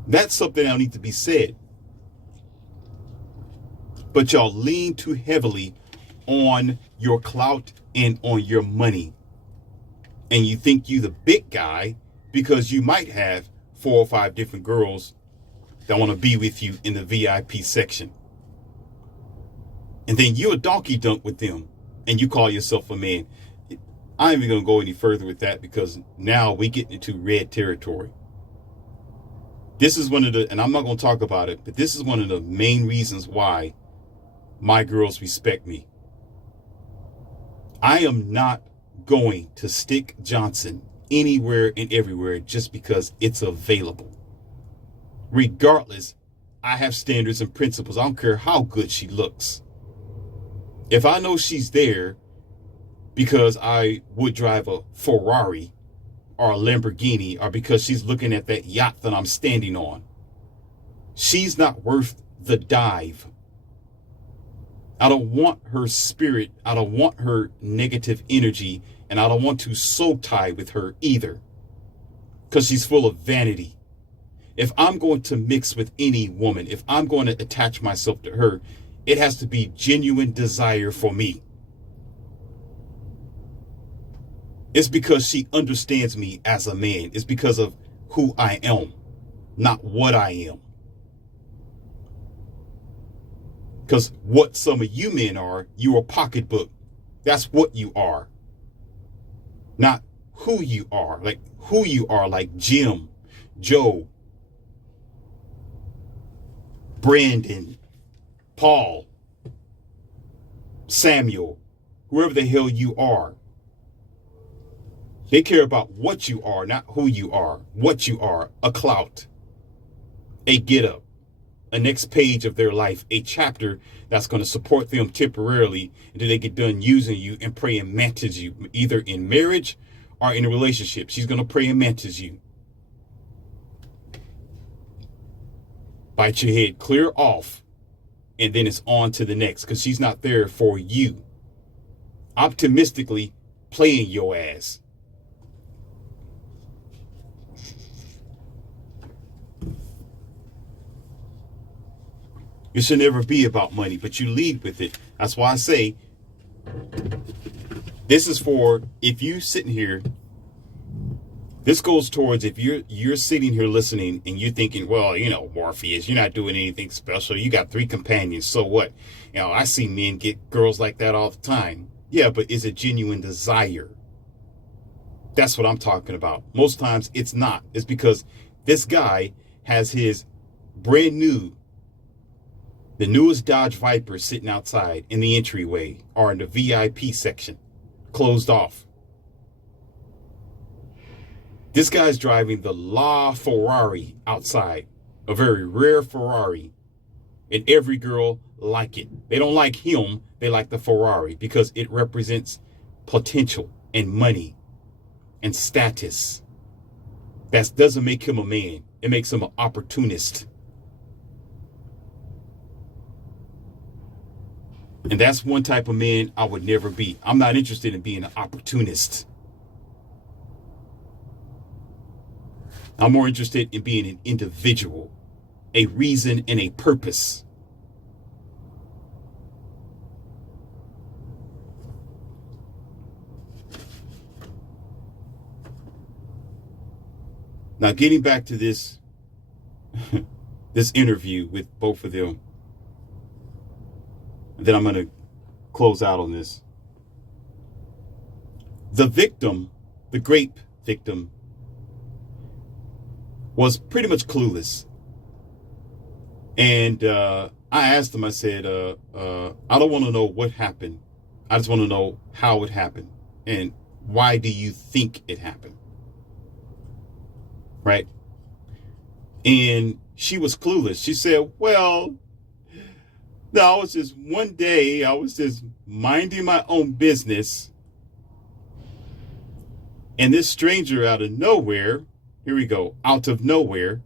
That's something that need to be said. But y'all lean too heavily on your clout and on your money. And you think you the big guy because you might have 4 or 5 different girls that want to be with you in the VIP section. And then you a donkey dunk with them and you call yourself a man. I ain't even going to go any further with that because now we get into red territory. This is one of the, and I'm not going to talk about it, but this is one of the main reasons why my girls respect me. I am not going to stick Johnson anywhere and everywhere just because it's available. Regardless, I have standards and principles. I don't care how good she looks. If I know she's there because I would drive a Ferrari or a Lamborghini, or because she's looking at that yacht that I'm standing on, she's not worth the dive. I don't want her spirit. I don't want her negative energy. And I don't want to soul tie with her either, because she's full of vanity. If I'm going to mix with any woman, if I'm going to attach myself to her, it has to be genuine desire for me. It's because she understands me as a man. It's because of who I am, not what I am. Because what some of you men are, you're a pocketbook. That's what you are. Not who you are. Like who you are, like Jim, Joe, Brandon, Paul, Samuel, whoever the hell you are. They care about what you are, not who you are. What you are, a clout, a get up, a next page of their life, a chapter that's going to support them temporarily until they get done using you and pray and manage you, either in marriage or in a relationship. She's going to pray and manage you. bite your head clear off, and then it's on to the next, because she's not there for you. Optimistically playing your ass. It should never be about money, but you lead with it. That's why I say this is for, if you sitting here, this goes towards if you're sitting here listening and you're thinking, well, you know, Morpheus, you're not doing anything special. You got 3 companions. So what? You know, I see men get girls like that all the time. Yeah, but is it genuine desire? That's what I'm talking about. Most times it's not. It's because this guy has his brand new, the newest Dodge Viper sitting outside in the entryway or in the VIP section, closed off. This guy's driving the La Ferrari outside, a very rare Ferrari, and every girl like it. They don't like him, they like the Ferrari because it represents potential and money and status. That doesn't make him a man. It makes him an opportunist. And that's one type of man I would never be. I'm not interested in being an opportunist. I'm more interested in being an individual, a reason and a purpose. Now, getting back to this, this interview with both of them, then I'm going to close out on this. The victim, the grape victim, was pretty much clueless. And I asked him, I said, I don't want to know what happened. I just want to know how it happened. And why do you think it happened? Right? And she was clueless. She said, well, no, I was just one day, I was just minding my own business. And this stranger out of nowhere, here we go, out of nowhere,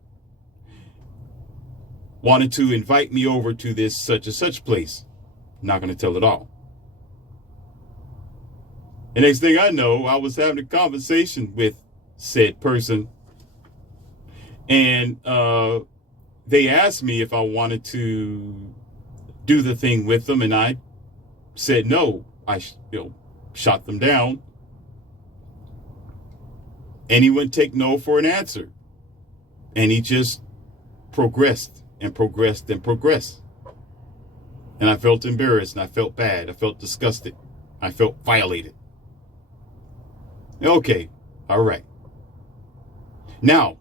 wanted to invite me over to this such and such place. I'm not going to tell it all. The next thing I know, I was having a conversation with said person. And they asked me if I wanted to do the thing with them. And I said no. I shot them down. And he wouldn't take no for an answer. And he just progressed and progressed and progressed. And I felt embarrassed and I felt bad. I felt disgusted. I felt violated. Okay. All right. Now,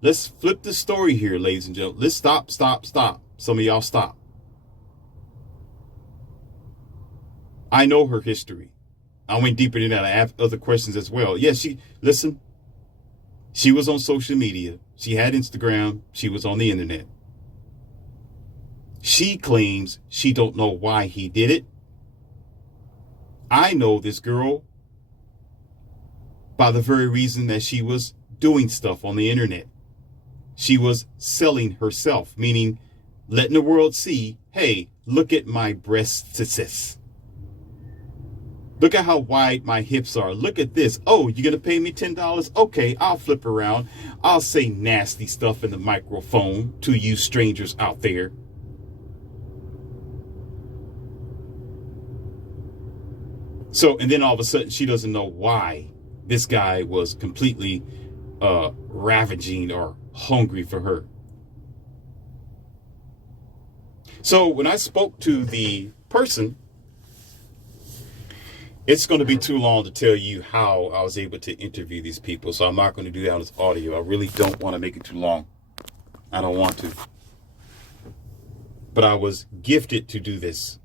let's flip the story here, ladies and gentlemen. Let's stop. Some of y'all stop. I know her history. I went deeper than that. I have other questions as well. Yes, listen, she was on social media. She had Instagram. She was on the internet. She claims she don't know why he did it. I know this girl by the very reason that she was doing stuff on the internet. She was selling herself, meaning letting the world see, hey, look at my breasts. Look at how wide my hips are. Look at this. Oh, you're going to pay me $10? Okay, I'll flip around. I'll say nasty stuff in the microphone to you strangers out there. So, and then all of a sudden she doesn't know why this guy was completely ravaging or hungry for her. So when I spoke to the person, it's going to be too long to tell you how I was able to interview these people. So I'm not going to do that as audio. I really don't want to make it too long. I don't want to. But I was gifted to do this.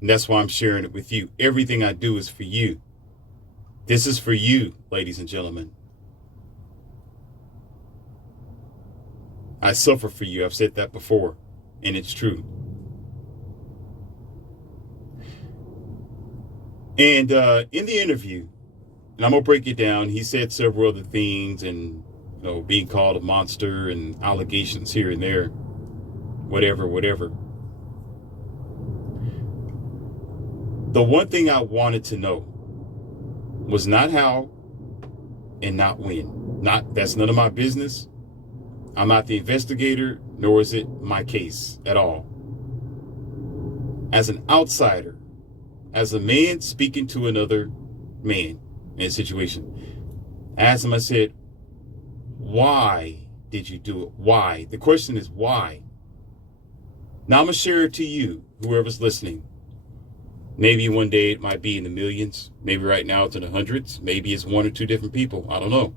And that's why I'm sharing it with you. Everything I do is for you. This is for you, ladies and gentlemen. I suffer for you. I've said that before, and it's true. And in the interview, and I'm going to break it down, he said several other things and, being called a monster and allegations here and there. whatever, whatever. The one thing I wanted to know was not how and not when. That's none of my business. I'm not the investigator, nor is it my case at all. As an outsider, as a man speaking to another man in a situation, I asked him, I said, why did you do it? Why? The question is why? Now I'm going to share it to you, whoever's listening. Maybe one day it might be in the millions. Maybe right now it's in the hundreds. Maybe it's one or two different people. I don't know.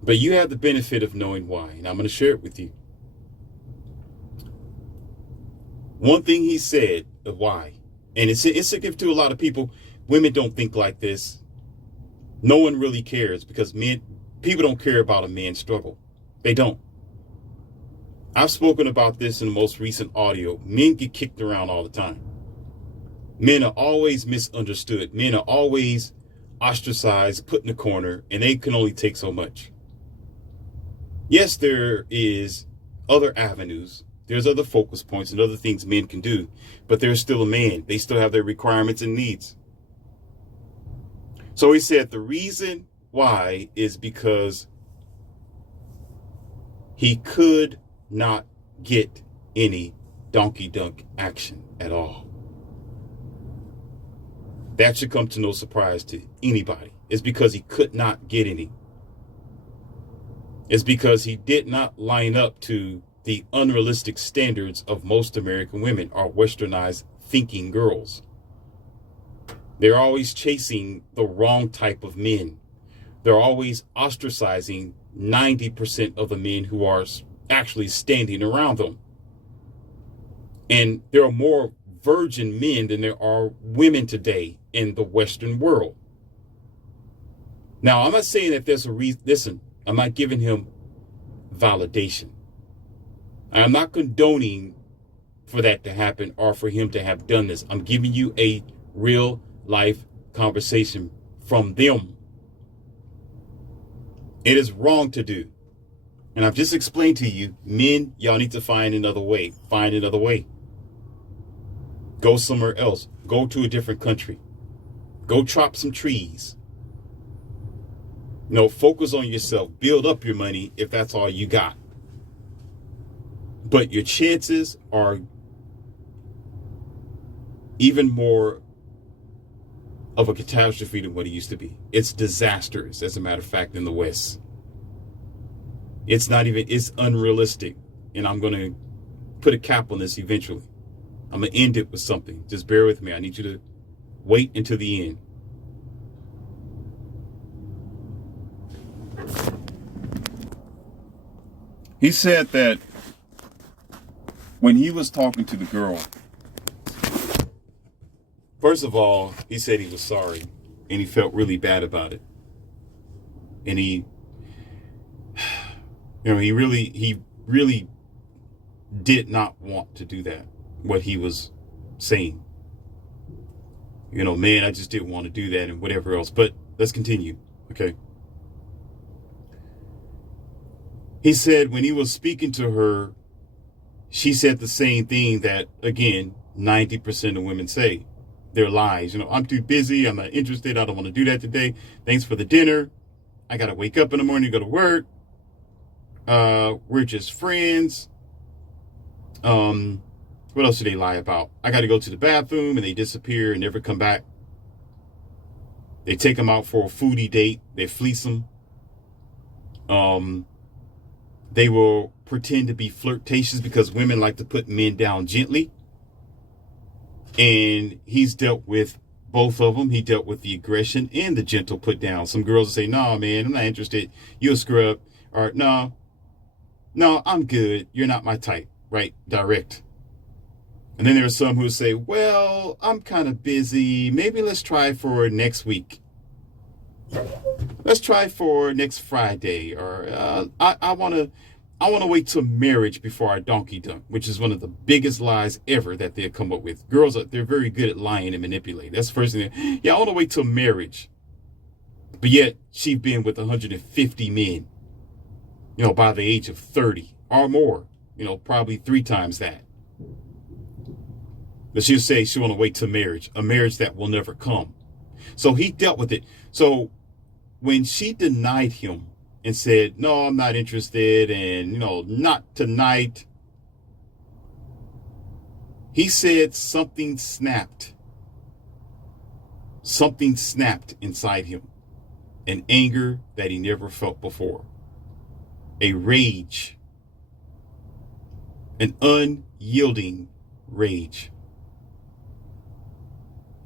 But you have the benefit of knowing why, and I'm going to share it with you. One thing he said of why, and it's significant to a lot of people. Women don't think like this. No one really cares because people don't care about a man's struggle. They don't. I've spoken about this in the most recent audio. Men get kicked around all the time. Men are always misunderstood. Men are always ostracized, put in a corner, and they can only take so much. Yes, there is other avenues. There's other focus points and other things men can do, but they're still a man. They still have their requirements and needs. So he said the reason why is because he could not get any donkey dunk action at all. That should come to no surprise to anybody. It's because he could not get any. It's because he did not line up to the unrealistic standards of most American women or westernized thinking girls. They're always chasing the wrong type of men. They're always ostracizing 90% of the men who are actually standing around them. And there are more virgin men than there are women today in the Western world. Now, I'm not saying that there's a reason. Listen, I'm not giving him validation. I'm not condoning for that to happen or for him to have done this. I'm giving you a real life conversation from them. It is wrong to do. And I've just explained to you, men, y'all need to find another way. Find another way. Go somewhere else. Go to a different country. Go chop some trees. Focus on yourself. Build up your money if that's all you got. But your chances are even more of a catastrophe than what it used to be. It's disastrous, as a matter of fact, in the West. It's unrealistic. And I'm going to put a cap on this eventually. I'm going to end it with something. Just bear with me. I need you to wait until the end. He said that when he was talking to the girl, first of all, he said he was sorry and he felt really bad about it. And he really did not want to do that, what he was saying. Man, I just didn't want to do that and whatever else. But let's continue. Okay. He said when he was speaking to her, she said the same thing that, again, 90% of women say. They're lies. I'm too busy. I'm not interested. I don't want to do that today. Thanks for the dinner. I got to wake up in the morning, go to work. We're just friends. What else do they lie about? I got to go to the bathroom, and they disappear and never come back. They take them out for a foodie date. They fleece them. They will pretend to be flirtatious because women like to put men down gently. And he's dealt with both of them. He dealt with the aggression and the gentle put down. Some girls will say, "No, man, I'm not interested. You're a scrub." Or, no, I'm good. You're not my type. Right? Direct. And then there are some who say, "Well, I'm kind of busy. Maybe let's try for next week. Let's try for next Friday." Or I want to wait till marriage before I donkey dunk, which is one of the biggest lies ever that they'll come up with. Girls, they're very good at lying and manipulating. That's the first thing. Yeah, I want to wait till marriage. But yet she's been with 150 men, by the age of 30 or more. probably 3 times that. But she'll say she want to wait till marriage, a marriage that will never come. So he dealt with it. So when she denied him and said, no, I'm not interested, and, not tonight, he said something snapped. Something snapped inside him. An anger that he never felt before. A rage. An unyielding rage.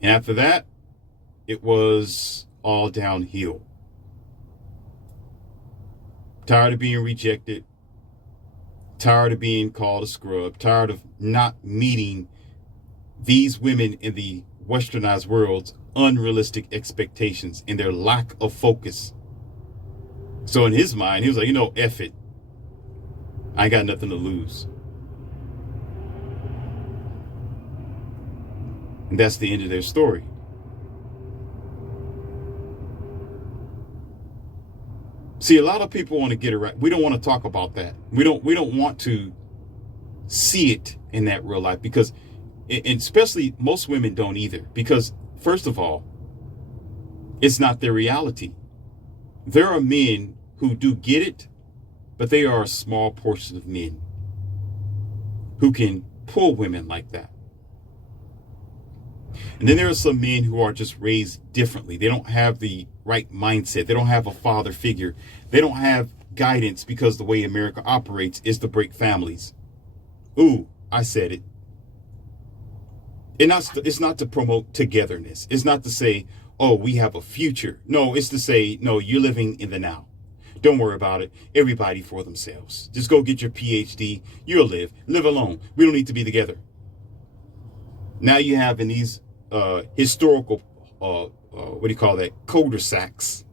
And after that, it was all downhill. Tired of being rejected. Tired of being called a scrub. Tired of not meeting these women in the westernized world's unrealistic expectations and their lack of focus. So in his mind, he was like, F it. I ain't got nothing to lose. And that's the end of their story. See, a lot of people want to get it right. We don't want to talk about that. We don't want to see it in that real life, because, and especially most women don't either, because first of all, it's not their reality. There are men who do get it, but they are a small portion of men who can pull women like that. And then there are some men who are just raised differently. They don't have the right mindset. They don't have a father figure. They don't have guidance, because the way America operates is to break families. Ooh, I said it. And it's not to promote togetherness. It's not to say, oh, we have a future. No, it's to say, no, you're living in the now. Don't worry about it. Everybody for themselves. Just go get your PhD. You'll live alone. We don't need to be together. Now you have in these historical, what do you call that? Cul-de-sacs,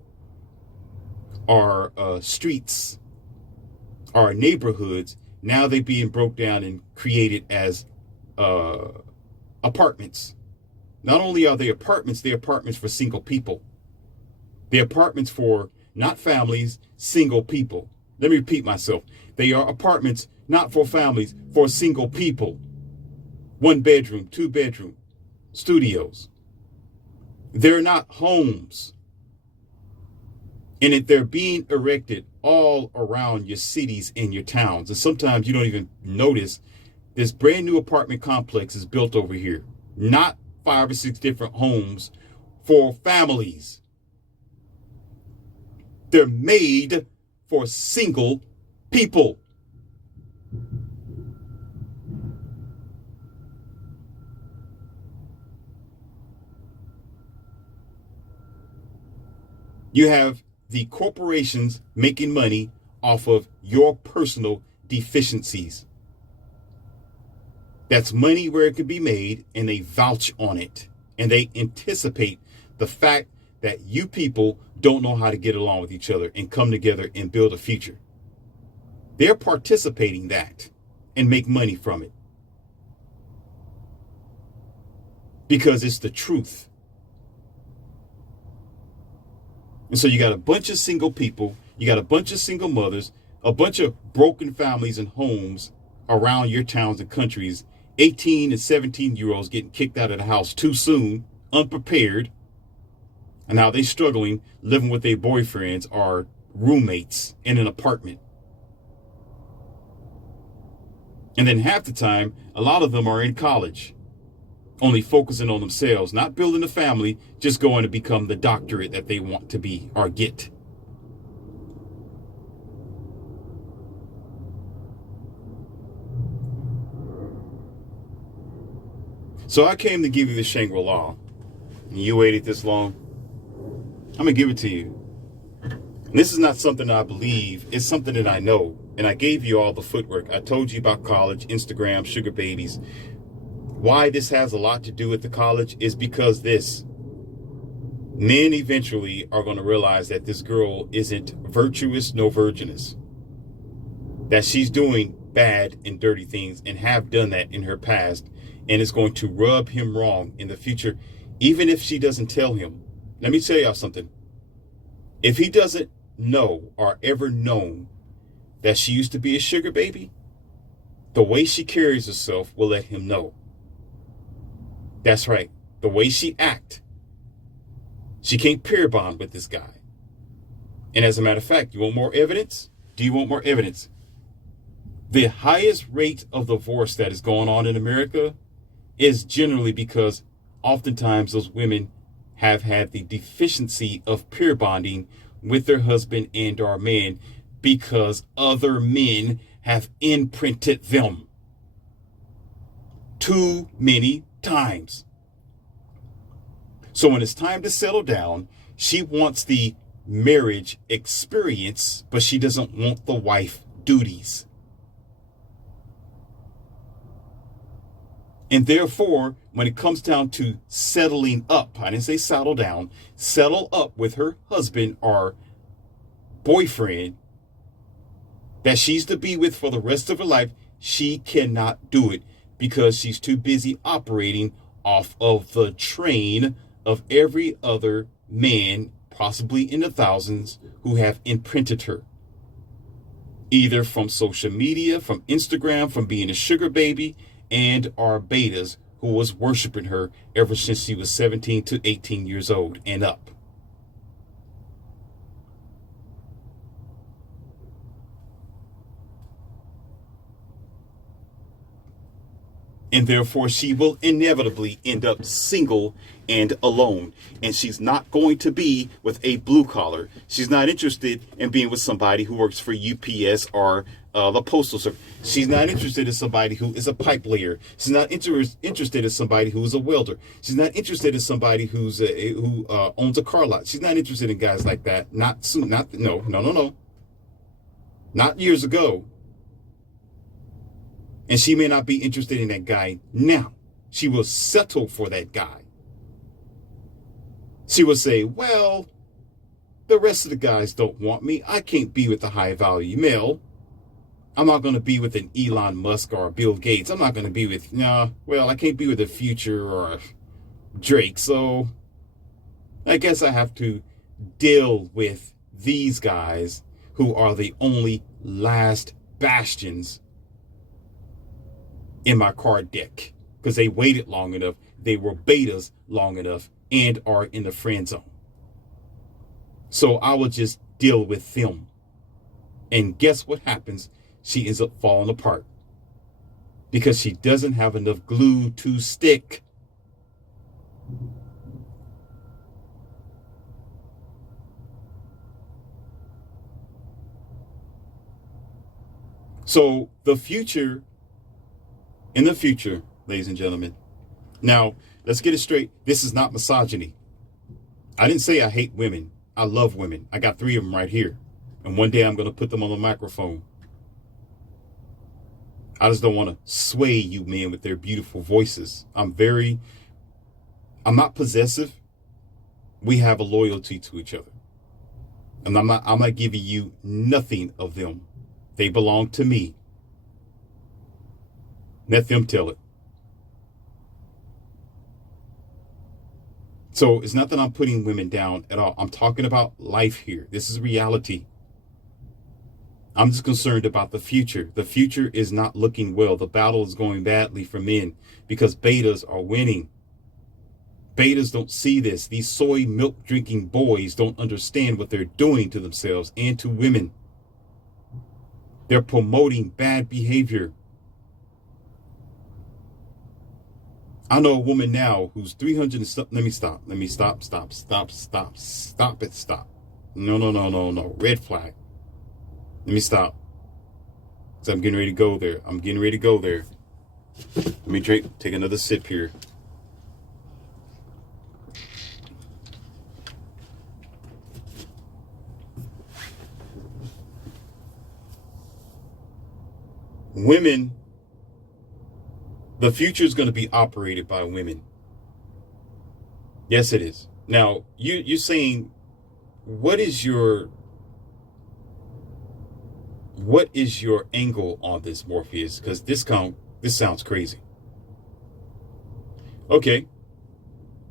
our streets, our neighborhoods. Now they're being broke down and created as apartments. Not only are they apartments, they're apartments for single people. They're apartments for not families, single people. Let me repeat myself. They are apartments not for families, for single people. 1 bedroom, 2 bedroom, studios. They're not homes. And they're being erected all around your cities and your towns. And sometimes you don't even notice this brand new apartment complex is built over here. Not 5 or 6 different homes for families. They're made for single people. You have the corporations making money off of your personal deficiencies. That's money where it could be made, and they vouch on it. And they anticipate the fact that you people don't know how to get along with each other and come together and build a future. They're participating that and make money from it. Because it's the truth. And so you got a bunch of single people, you got a bunch of single mothers, a bunch of broken families and homes around your towns and countries, 18 and 17-year-olds getting kicked out of the house too soon, unprepared. And now they're struggling, living with their boyfriends or roommates in an apartment. And then half the time, a lot of them are in college, only focusing on themselves, not building a family, just going to become the doctorate that they want to be or get. So I came to give you the Shangri-La, and you waited this long. I'm going to give it to you. And this is not something I believe. It's something that I know. And I gave you all the footwork. I told you about college, Instagram, sugar babies. Why this has a lot to do with the college is because men eventually are going to realize that this girl isn't virtuous, no virginous. That she's doing bad and dirty things and have done that in her past. And it's going to rub him wrong in the future, even if she doesn't tell him. Let me tell y'all something. If he doesn't know or ever known that she used to be a sugar baby, The way she carries herself will let him know. That's right. The way she acts. She can't pair bond with this guy. And as a matter of fact, you want more evidence? Do you want more evidence? The highest rate of divorce that is going on in America is generally because oftentimes those women have had the deficiency of pair bonding with their husband and or man because other men have imprinted them too many times. So when it's time to settle down, she wants the marriage experience, but she doesn't want the wife duties. And therefore, when it comes down to settling up, I didn't say settle down, settle up with her husband or boyfriend that she's to be with for the rest of her life, she cannot do it because she's too busy operating off of the train of every other man, possibly in the thousands, who have imprinted her. Either from social media, from Instagram, from being a sugar baby, and our betas who was worshiping her ever since she was 17 to 18 years old and up. And therefore, she will inevitably end up single and alone. And she's not going to be with a blue collar. She's not interested in being with somebody who works for UPS or the Postal Service. She's not interested in somebody who is a pipe layer. She's not interested in somebody who is a welder. She's not interested in somebody who owns a car lot. She's not interested in guys like that. Not soon. No. Not years ago. And she may not be interested in that guy now. She will settle for that guy. She will say, well, the rest of the guys don't want me. I can't be with the high value male. I'm not going to be with an Elon Musk or Bill Gates. I'm not going to be with, I can't be with a Future or Drake. So I guess I have to deal with these guys who are the only last bastions in my card deck because they waited long enough, they were betas long enough, and are in the friend zone. So I will just deal with them. And guess what happens? She ends up falling apart because she doesn't have enough glue to stick. So in the future, ladies and gentlemen, now let's get it straight. This is not misogyny. I didn't say I hate women. I love women. I got 3 of them right here. And one day I'm going to put them on the microphone. I just don't want to sway you men with their beautiful voices. I'm not possessive. We have a loyalty to each other. And I'm not giving you nothing of them. They belong to me. Let them tell it. So it's not that I'm putting women down at all. I'm talking about life here. This is reality. I'm just concerned about the future. The future is not looking well. The battle is going badly for men because betas are winning. Betas don't see this. These soy milk drinking boys don't understand what they're doing to themselves and to women. They're promoting bad behavior. I know a woman now who's 300 and stuff. Let me stop. Stop. No. Red flag. Let me stop. So I'm getting ready to go there. Let me take another sip here. Women, the future is going to be operated by women. Yes, it is. Now, you're saying, what is your angle on this, Morpheus? Because this sounds crazy. Okay.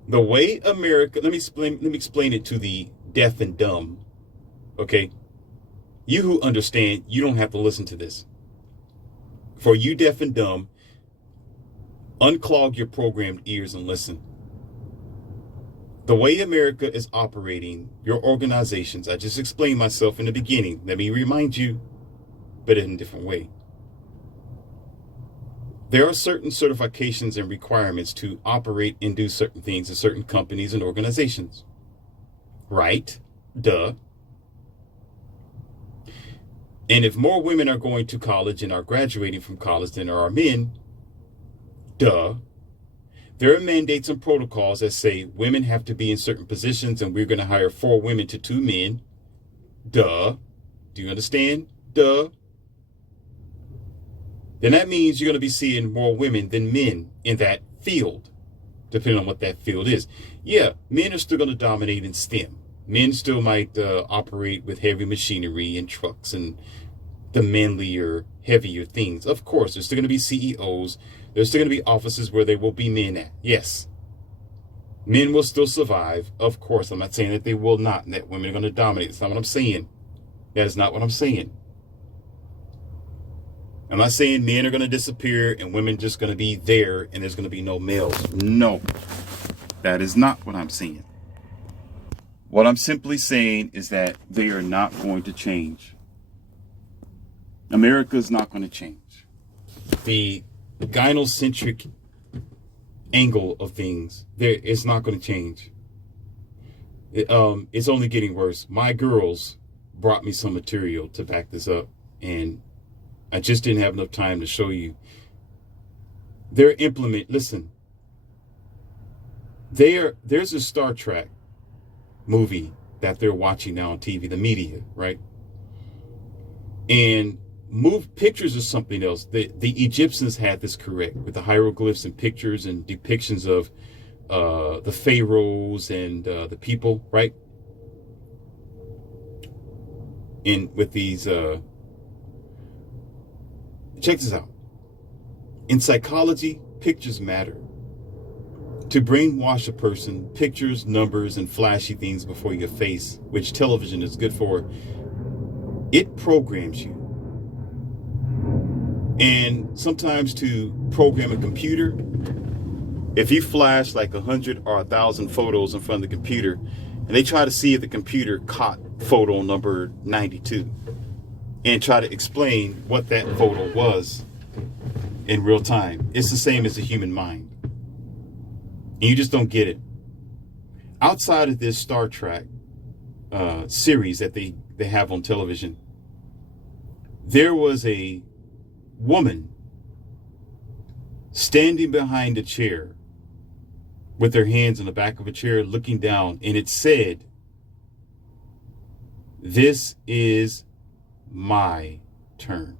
The way America, let me explain it to the deaf and dumb. Okay. You who understand, you don't have to listen to this. For you deaf and dumb, unclog your programmed ears and listen. The way America is operating, your organizations, I just explained myself in the beginning. Let me remind you, but in a different way. There are certain certifications and requirements to operate and do certain things in certain companies and organizations. Right? Duh. And if more women are going to college and are graduating from college than there are men, duh. There are mandates and protocols that say women have to be in certain positions and we're going to hire 4 women to 2 men. Duh. Do you understand? Duh. Then that means you're going to be seeing more women than men in that field, depending on what that field is. Yeah, men are still going to dominate in STEM. Men still might operate with heavy machinery and trucks and the manlier, heavier things. Of course, there's still going to be CEOs. There's still going to be offices where there will be men at. Yes. Men will still survive. Of course, I'm not saying that they will not and that women are going to dominate. That's not what I'm saying. That is not what I'm saying. I'm not saying men are going to disappear and women just going to be there and there's going to be no males. No, that is not what I'm saying. What I'm simply saying is that they are not going to change. America is not going to change. The gynocentric angle of things, it's not going to change. It's only getting worse. My girls brought me some material to back this up, and I just didn't have enough time to show you. Listen, there's a Star Trek movie that they're watching now on TV, the media, right? And pictures or something else. The Egyptians had this correct with the hieroglyphs and pictures and depictions of the pharaohs and the people, right? And with these, check this out. In psychology, pictures matter. To brainwash a person, pictures, numbers, and flashy things before your face, which television is good for, it programs you. And sometimes to program a computer, if you flash like 100 or 1,000 photos in front of the computer, and they try to see if the computer caught photo number 92, and try to explain what that photo was in real time, it's the same as the human mind. And you just don't get it. Outside of this Star Trek series that they have on television, there was a woman standing behind a chair with her hands on the back of a chair looking down, and it said, "This is my turn.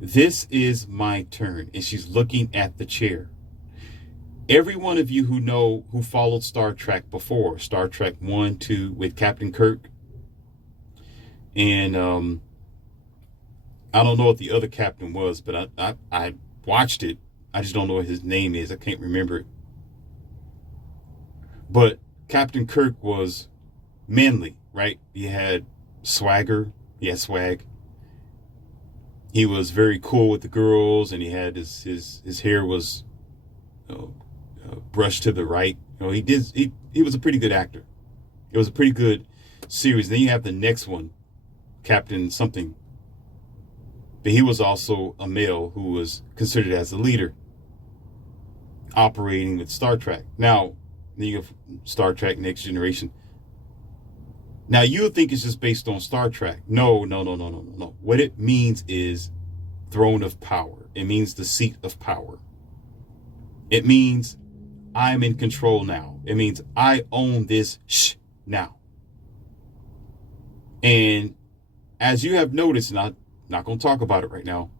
This is my turn." And she's looking at the chair. Every one of you who followed Star Trek before, Star Trek 1, 2 with Captain Kirk, and I don't know what the other captain was, but I watched it. I just don't know what his name is. I can't remember it. But Captain Kirk was manly, right? He had swagger. He had swag. He was very cool with the girls, and he had his hair was brushed to the right. He was a pretty good actor. It was a pretty good series. Then you have the next one, Captain something. But he was also a male who was considered as a leader operating with Star Trek. Now, you have Star Trek Next Generation. Now, you would think it's just based on Star Trek. No. What it means is throne of power. It means the seat of power. It means I'm in control now. It means I own this now. And as you have noticed, and I'm not going to talk about it right now,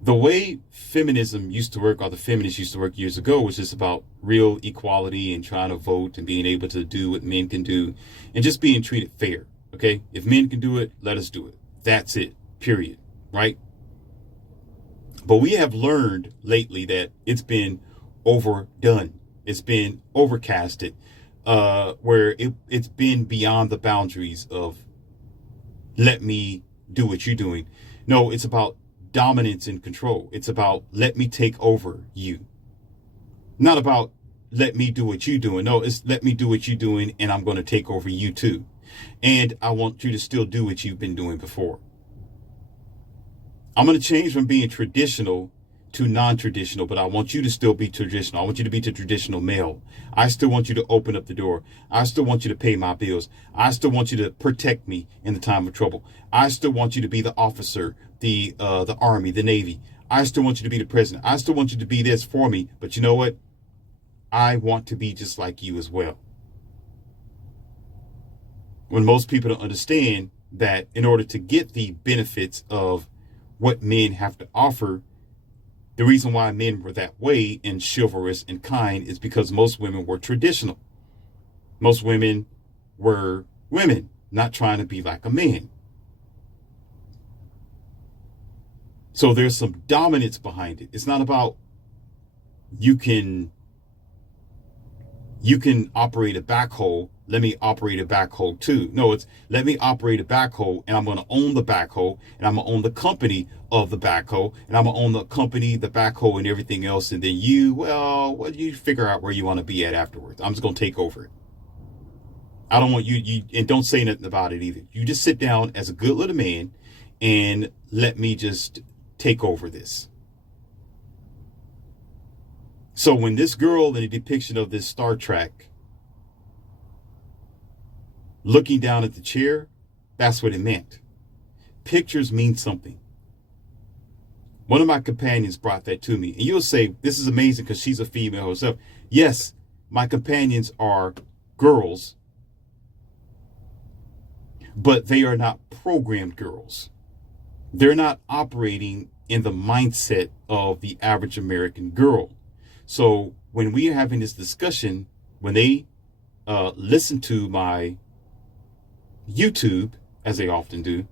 the way feminism used to work, or the feminists used to work years ago, was just about real equality and trying to vote and being able to do what men can do and just being treated fair. Okay? If men can do it, let us do it. That's it. Period. Right? But we have learned lately that it's been overdone. It's been overcasted, where it's been beyond the boundaries of let me do what you're doing. No, it's about dominance and control. It's about let me take over you. Not about let me do what you're doing. No, it's let me do what you're doing and I'm going to take over you too. And I want you to still do what you've been doing before. I'm going to change from being traditional to non-traditional, but I want you to still be traditional. I want you to be the traditional male. I still want you to open up the door. I still want you to pay my bills. I still want you to protect me in the time of trouble. I still want you to be the officer, the Army, the Navy. I still want you to be the president. I still want you to be this for me. But you know what? I want to be just like you as well. When most people don't understand that in order to get the benefits of what men have to offer, the reason why men were that way and chivalrous and kind is because most women were traditional. Most women were women, not trying to be like a man. So there's some dominance behind it. It's not about you can operate a backhoe. Let me operate a backhoe too. No, it's let me operate a backhoe and I'm going to own the backhoe and I'm going to own the company of the backhoe and I'm going to own the company, the backhoe and everything else. And then you figure out where you want to be at afterwards. I'm just going to take over it. I don't want you and don't say nothing about it either. You just sit down as a good little man and let me just take over this. So when this girl in a depiction of this Star Trek looking down at the chair, that's what it meant. Pictures mean something. One of my companions brought that to me. And you'll say, this is amazing because she's a female herself. Yes, my companions are girls, but they are not programmed girls. They're not operating in the mindset of the average American girl. So when we are having this discussion, when they listen to my YouTube, as they often do,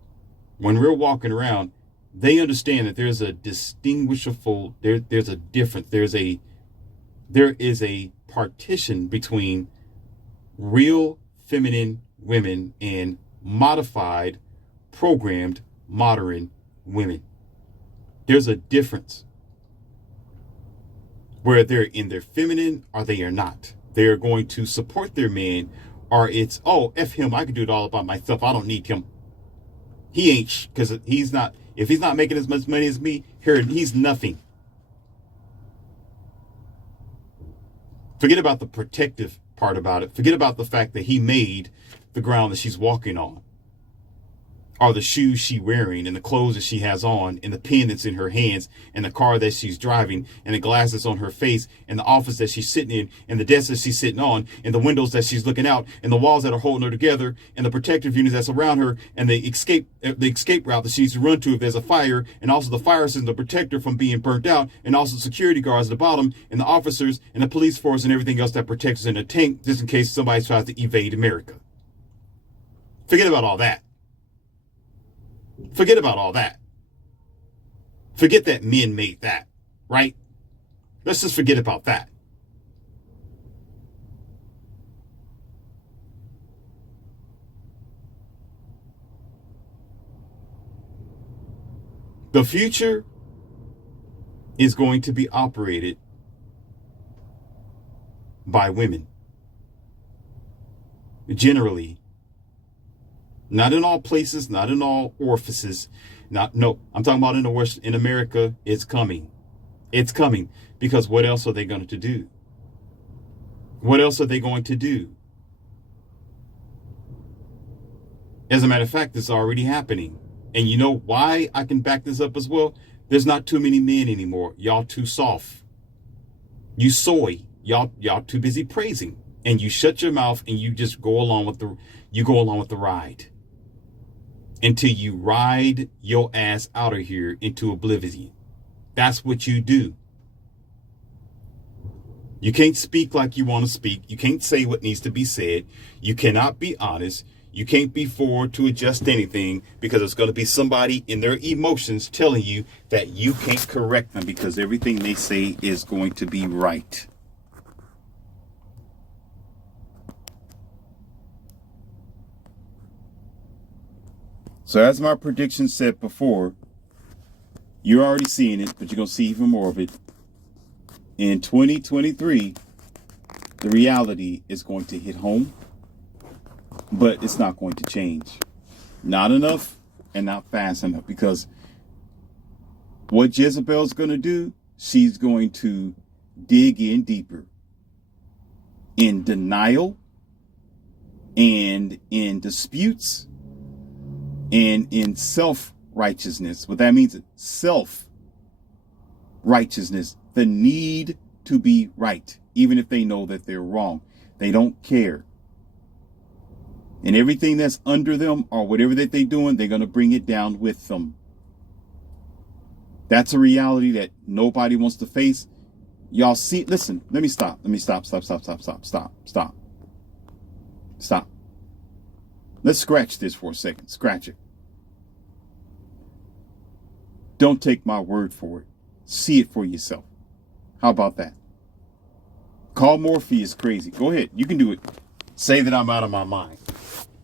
when we're walking around, they understand that there's a distinguishable, there's a difference, there is a partition between real feminine women and modified, programmed, modern women. There's a difference where they're in their feminine or they are not. They're going to support their man, or it's, oh, F him, I can do it all by myself. I don't need him. He ain't, because he's not, if he's not making as much money as me, he's nothing. Forget about the protective part about it. Forget about the fact that he made the ground that she's walking on, or the shoes she's wearing and the clothes that she has on and the pen that's in her hands and the car that she's driving and the glasses on her face and the office that she's sitting in and the desk that she's sitting on and the windows that she's looking out and the walls that are holding her together and the protective units that's around her and the escape route that she needs to run to if there's a fire, and also the fire system to protect her from being burnt out, and also security guards at the bottom and the officers and the police force and everything else that protects us in a tank just in case somebody tries to evade America. Forget about all that. Forget about all that. Forget that men made that, right? Let's just forget about that. The future is going to be operated by women. Generally. Not in all places, not in all orifices. I'm talking about in the West, in America, it's coming. It's coming. Because what else are they going to do? What else are they going to do? As a matter of fact, it's already happening. And you know why I can back this up as well? There's not too many men anymore. Y'all too soft. You soy. Y'all too busy praising. And you shut your mouth and you just go along with the ride. Until you ride your ass out of here into oblivion. That's what you do. You can't speak like you want to speak. You can't say what needs to be said. You cannot be honest. You can't be forward to adjust anything because it's going to be somebody in their emotions telling you that you can't correct them because everything they say is going to be right. So as my prediction said before, you're already seeing it, but you're going to see even more of it. In 2023, the reality is going to hit home, but it's not going to change. Not enough and not fast enough, because what Jezebel's going to do, she's going to dig in deeper in denial and in disputes and in self-righteousness. What that means is self-righteousness, the need to be right, even if they know that they're wrong. They don't care. And everything that's under them or whatever that they're doing, they're going to bring it down with them. That's a reality that nobody wants to face. Y'all see, listen, let me stop. Stop. Let's scratch this for a second. Scratch it. Don't take my word for it. See it for yourself. How about that? Call Morpheus crazy. Go ahead. You can do it. Say that I'm out of my mind.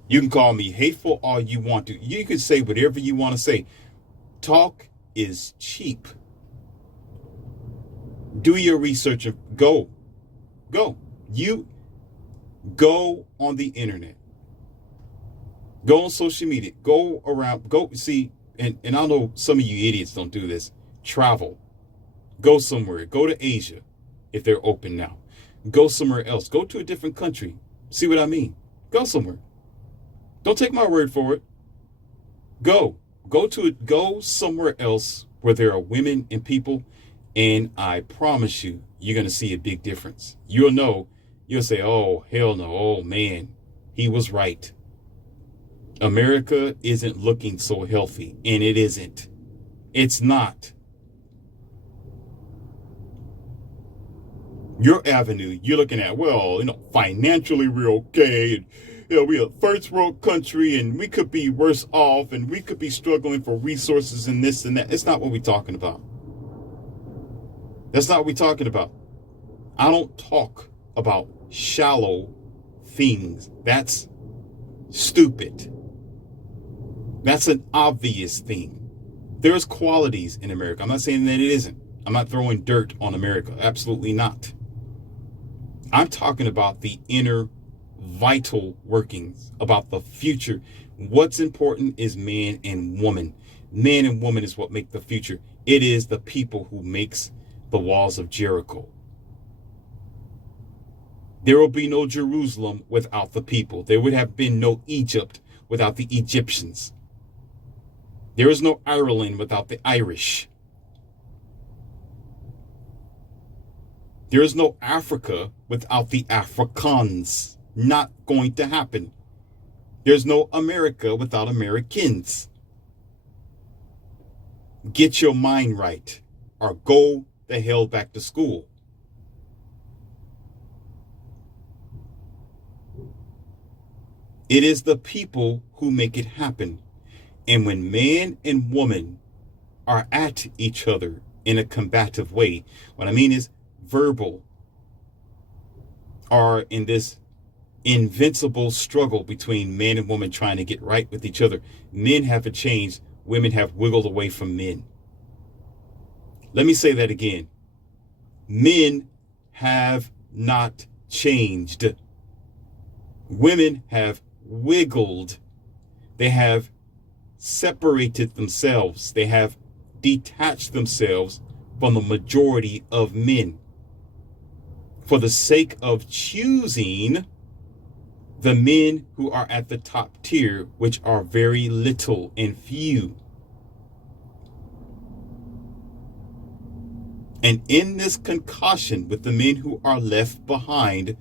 You can call me hateful all you want to. You can say whatever you want to say. Talk is cheap. Do your research and go. You go on the internet. Go on social media. Go around. Go see. And I know some of you idiots don't do this. Travel. Go somewhere. Go to Asia if they're open now. Go somewhere else. Go to a different country. See what I mean? Go somewhere. Don't take my word for it. Go somewhere else where there are women and people, and I promise you, you're going to see a big difference. You'll know. You'll say, oh, hell no. Oh, man, he was right. America isn't looking so healthy, and it isn't. It's not. Your avenue, you're looking at, well, financially we're okay, and we're a first world country, and we could be worse off, and we could be struggling for resources and this and that. It's not what we're talking about. That's not what we're talking about. I don't talk about shallow things. That's stupid. That's an obvious thing. There's qualities in America. I'm not saying that it isn't. I'm not throwing dirt on America. Absolutely not. I'm talking about the inner vital workings, about the future. What's important is man and woman. Man and woman is what make the future. It is the people who makes the walls of Jericho. There will be no Jerusalem without the people. There would have been no Egypt without the Egyptians. There is no Ireland without the Irish. There is no Africa without the Afrikaans. Not going to happen. There's no America without Americans. Get your mind right, or go the hell back to school. It is the people who make it happen. And when man and woman are at each other in a combative way, what I mean is verbal, are in this invincible struggle between man and woman trying to get right with each other. Men haven't changed. Women have wiggled away from men. Let me say that again. Men have not changed. Women have wiggled. They have separated themselves. They have detached themselves from the majority of men for the sake of choosing the men who are at the top tier, which are very little and few. And in this concoction with the men who are left behind,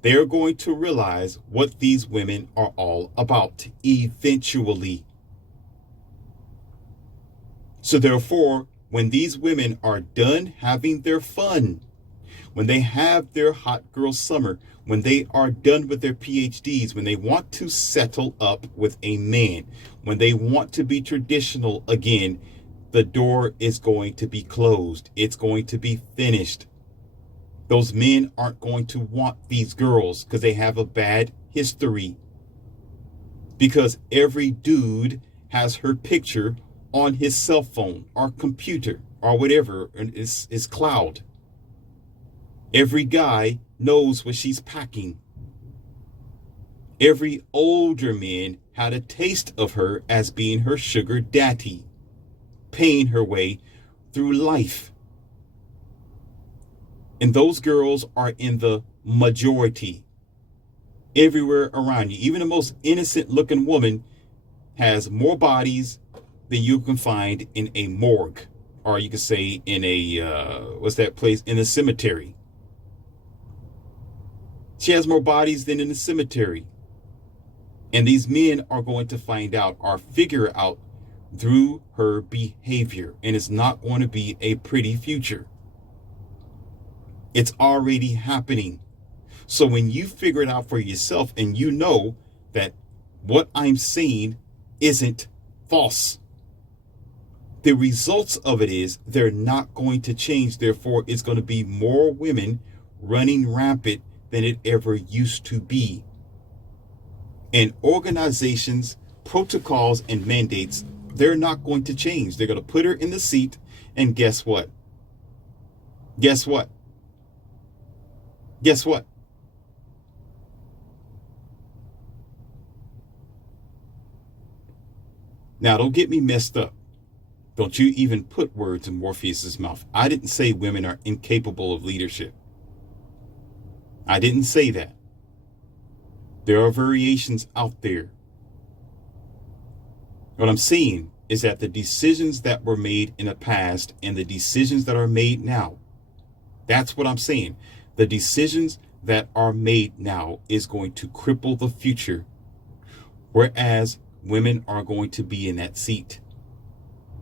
they're going to realize what these women are all about eventually. So therefore, when these women are done having their fun, when they have their hot girl summer, when they are done with their PhDs, when they want to settle up with a man, when they want to be traditional again, the door is going to be closed. It's going to be finished. Those men aren't going to want these girls because they have a bad history. Because every dude has her picture on his cell phone or computer or whatever, and is cloud. Every guy knows what she's packing. Every older man had a taste of her as being her sugar daddy, paying her way through life. And those girls are in the majority everywhere around you. Even the most innocent looking woman has more bodies than you can find in a morgue, or you could say in a what's that place, in a cemetery. She has more bodies than in the cemetery. And these men are going to find out or figure out through her behavior, and it's not going to be a pretty future. It's already happening. So when you figure it out for yourself and you know that what I'm saying isn't false, the results of it is they're not going to change. Therefore, it's going to be more women running rampant than it ever used to be. And organizations, protocols, and mandates, they're not going to change. They're going to put her in the seat, and guess what? Guess what? Guess what? Now, don't get me messed up. Don't you even put words in Morpheus's mouth. I didn't say women are incapable of leadership. I didn't say that. There are variations out there. What I'm saying is that the decisions that were made in the past and the decisions that are made now, that's what I'm saying. The decisions that are made now is going to cripple the future, whereas women are going to be in that seat.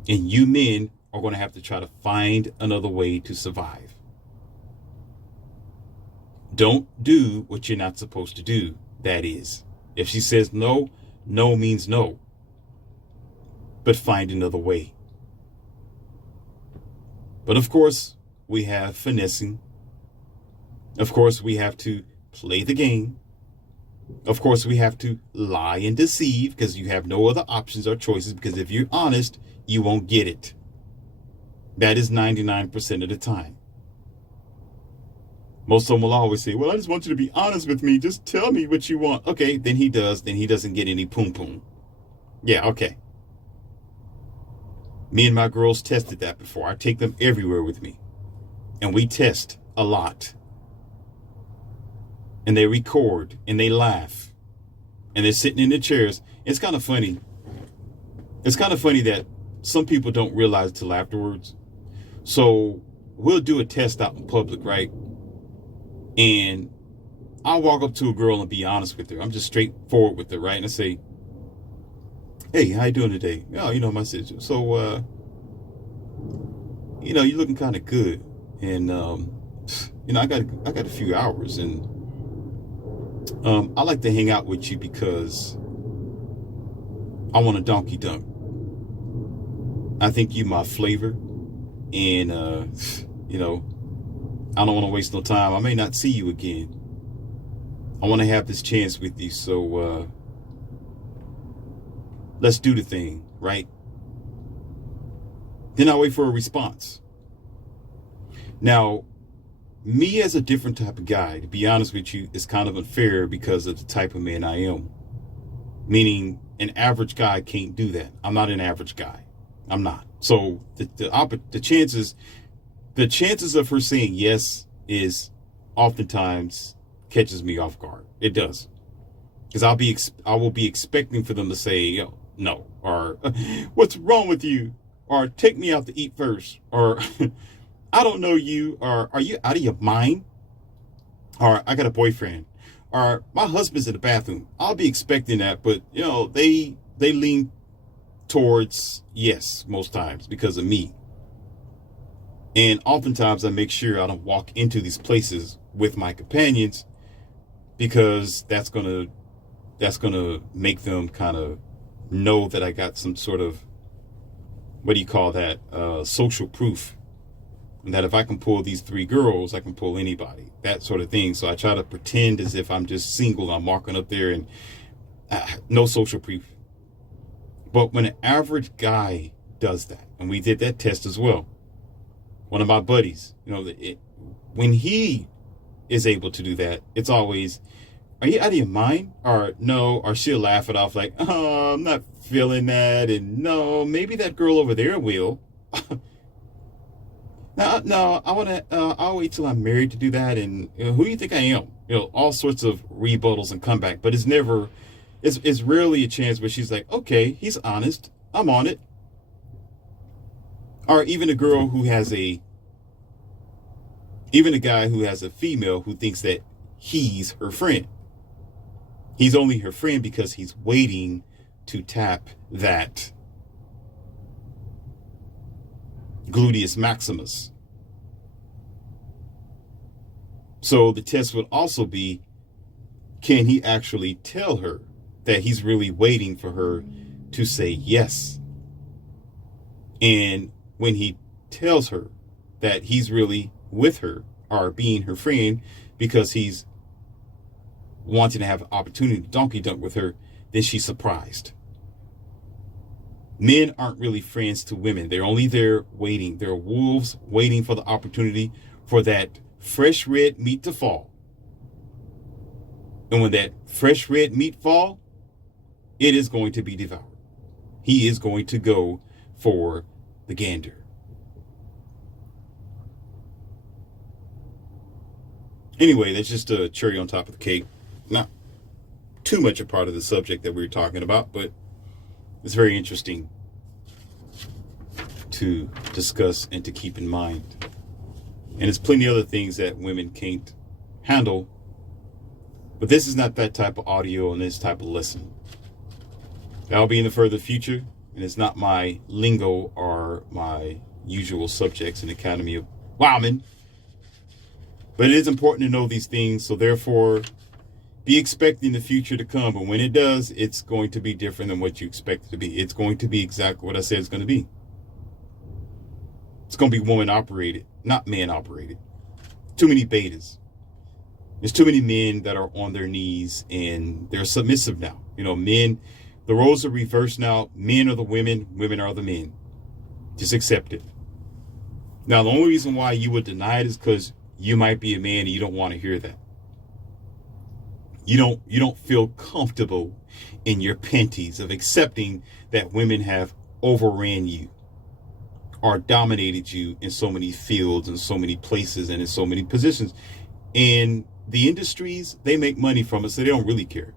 And you men are going to have to try to find another way to survive. Don't do what you're not supposed to do. That is, if she says no, no means no. But find another way. But of course, we have finessing. Of course, we have to play the game. Of course, we have to lie and deceive because you have no other options or choices, because if you're honest, you won't get it. That is 99% of the time. Most of them will always say, well, I just want you to be honest with me. Just tell me what you want. Okay, then he does. Then he doesn't get any poom poom. Yeah, okay. Me and my girls tested that before. I take them everywhere with me. And we test a lot. And they record and they laugh. And they're sitting in their chairs. It's kind of funny. It's kind of funny that some people don't realize it till afterwards. So we'll do a test out in public, right? And I'll walk up to a girl and be honest with her. I'm just straightforward with her, right? And I say, hey, how you doing today? Oh, my sister. So, you're looking kind of good. And, I got a few hours. And I like to hang out with you because I want a donkey dunk. I think you my flavor. And, I don't want to waste no time. I may not see you again. I want to have this chance with you. So let's do the thing, right? Then I wait for a response. Now, me as a different type of guy, to be honest with you, is kind of unfair because of the type of man I am. Meaning an average guy can't do that. I'm not an average guy. I'm not. So the chances of her saying yes is oftentimes catches me off guard. It does. Because I will be expecting for them to say no, or what's wrong with you, or take me out to eat first, or I don't know you, or are you out of your mind, or I got a boyfriend, or my husband's in the bathroom. I'll be expecting that, but they lean towards yes most times because of me. And oftentimes I make sure I don't walk into these places with my companions, because that's gonna make them kind of know that I got some sort of, what do you call that, social proof, and that if I can pull these 3 girls, I can pull anybody, that sort of thing. So I try to pretend as if I'm just single. I'm walking up there and no social proof. But when an average guy does that, and we did that test as well, one of my buddies, when he is able to do that, it's always, are you out of your mind? Or no, or she'll laugh it off like, oh, I'm not feeling that. And no, maybe that girl over there will. No, I'll wait till I'm married to do that. And who do you think I am? All sorts of rebuttals and comeback. But it's rarely a chance where she's like, okay, he's honest. I'm on it. Or even a guy who has a female who thinks that he's her friend. He's only her friend because he's waiting to tap that gluteus maximus. So the test would also be, can he actually tell her that he's really waiting for her to say yes? And when he tells her that he's really with her or being her friend because he's wanting to have an opportunity to donkey dunk with her, then she's surprised. Men aren't really friends to women. They're only there waiting. They're wolves waiting for the opportunity for that fresh red meat to fall. And when that fresh red meat fall, it is going to be devoured. He is going to go for the gander. Anyway, that's just a cherry on top of the cake. Not too much a part of the subject that we were talking about, but it's very interesting to discuss and to keep in mind. And there's plenty of other things that women can't handle, but this is not that type of audio and this type of lesson. That'll be in the further future, and it's not my lingo or my usual subjects in the Academy of Wowman. But it is important to know these things, so therefore be expecting the future to come. And when it does, it's going to be different than what you expect it to be. It's going to be exactly what I said it's going to be. It's going to be woman operated, not man operated. Too many betas. There's too many men that are on their knees and they're submissive now. Men, the roles are reversed now. Men are the women, women are the men. Just accept it. Now, the only reason why you would deny it is because you might be a man and you don't want to hear that. You don't feel comfortable in your panties of accepting that women have overran you or dominated you in so many fields and so many places and in so many positions. And the industries, they make money from it, so they don't really care.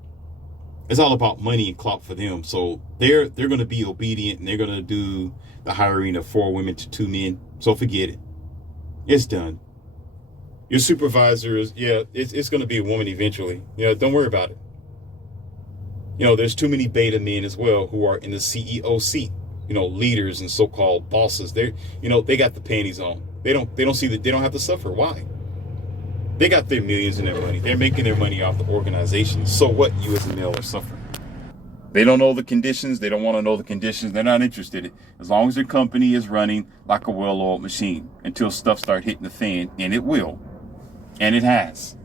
It's all about money and clout for them. So they're going to be obedient and they're going to do the hiring of 4 women to 2 men. So forget it. It's done. Your supervisor is, it's going to be a woman eventually. Don't worry about it. There's too many beta men as well who are in the CEO seat. Leaders and so-called bosses. They got the panties on. They don't see that they don't have to suffer. Why? They got their millions in their money. They're making their money off the organization. So what? You as a male are suffering. They don't know the conditions. They don't want to know the conditions. They're not interested. As long as their company is running like a well-oiled machine until stuff start hitting the fan, and it will. And it has.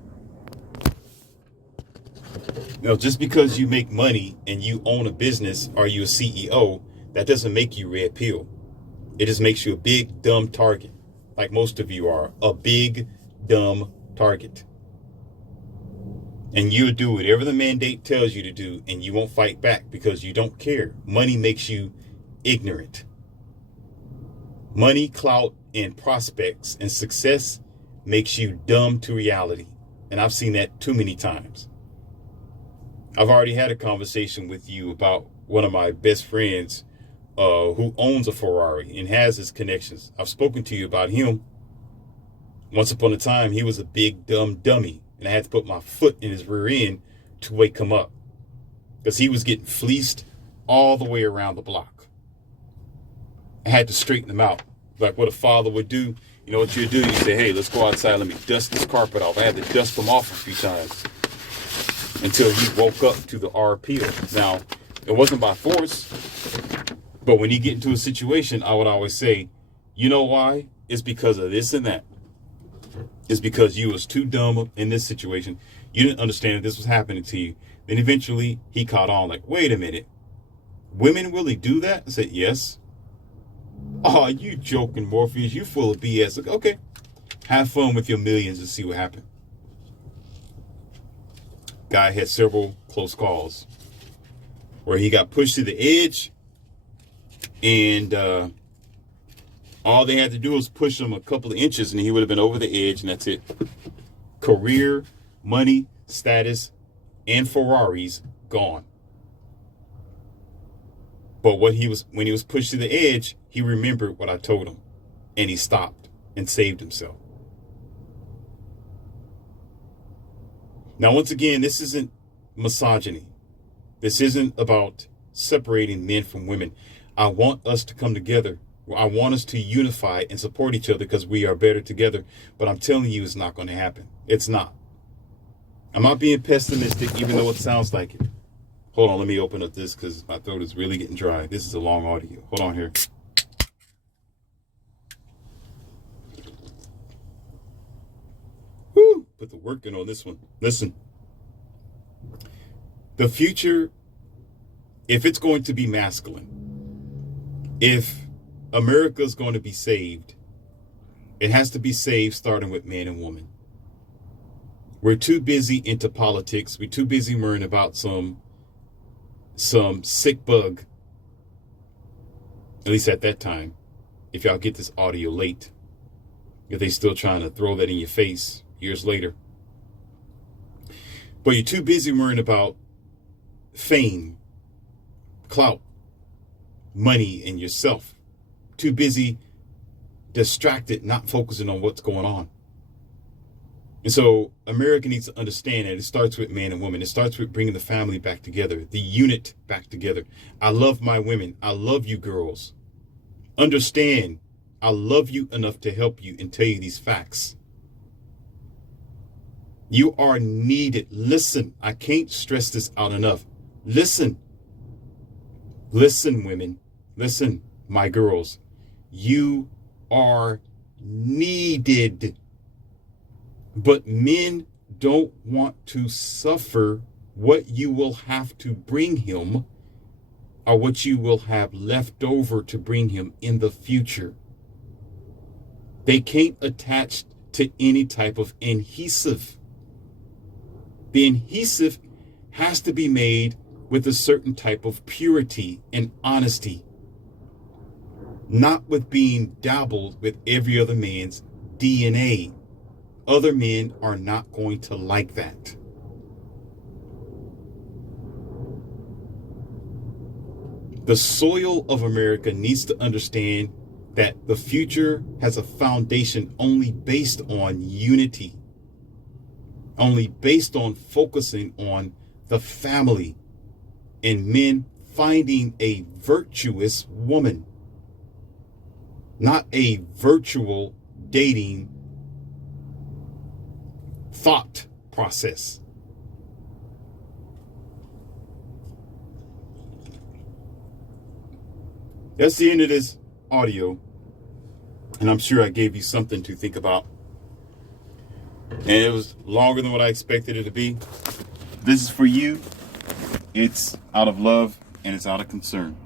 Just because you make money and you own a business or you're a CEO, that doesn't make you red pill. It just makes you a big, dumb target. Like most of you are. A big, dumb target. And you'll do whatever the mandate tells you to do, and you won't fight back because you don't care. Money makes you ignorant. Money, clout, and prospects and success makes you dumb to reality. And I've seen that too many times. I've already had a conversation with you about one of my best friends who owns a Ferrari and has his connections. I've spoken to you about him. Once upon a time, he was a big, dumb dummy. And I had to put my foot in his rear end to wake him up. Because he was getting fleeced all the way around the block. I had to straighten him out. Like what a father would do. You know what you do? You say, hey, let's go outside. Let me dust this carpet off. I had to dust him off a few times until he woke up to the RPO. Now, it wasn't by force. But when you get into a situation, I would always say, you know why? It's because of this and that. It's because you was too dumb in this situation. You didn't understand that this was happening to you. Then eventually he caught on like, wait a minute. Women really do that? I said, yes. Oh, you joking, Morpheus. You full of BS. Okay. Have fun with your millions and see what happens. Guy had several close calls where he got pushed to the edge, and all they had to do was push him a couple of inches and he would have been over the edge, and that's it. Career, money, status, and Ferraris gone. But when he was pushed to the edge, he remembered what I told him, and he stopped and saved himself. Now, once again, this isn't misogyny. This isn't about separating men from women. I want us to come together. I want us to unify and support each other because we are better together. But I'm telling you, it's not going to happen. It's not. I'm not being pessimistic, even though it sounds like it. Hold on, let me open up this because my throat is really getting dry. This is a long audio. Hold on here. Woo! Put the work in on this one. Listen. The future, if it's going to be masculine, if America's going to be saved, it has to be saved starting with man and woman. We're too busy into politics. We're too busy worrying about some sick bug. At least at that time, if y'all get this audio late, if they still trying to throw that in your face years later. But you're too busy worrying about fame, clout, money, and yourself. Too busy, distracted, not focusing on what's going on. And so America needs to understand that it starts with man and woman. It starts with bringing the family back together, the unit back together. I love my women. I love you girls. Understand, I love you enough to help you and tell you these facts. You are needed. Listen, I can't stress this out enough. Listen. Listen, women. Listen, my girls. You are needed. But men don't want to suffer what you will have to bring him or what you will have left over to bring him in the future. They can't attach to any type of adhesive. The adhesive has to be made with a certain type of purity and honesty, not with being dabbled with every other man's DNA. Other men are not going to like that. The soil of America needs to understand that the future has a foundation only based on unity, only based on focusing on the family and men finding a virtuous woman, not a virtual dating thought process. That's the end of this audio, and I'm sure I gave you something to think about. And it was longer than what I expected it to be. This is for you. It's out of love and it's out of concern.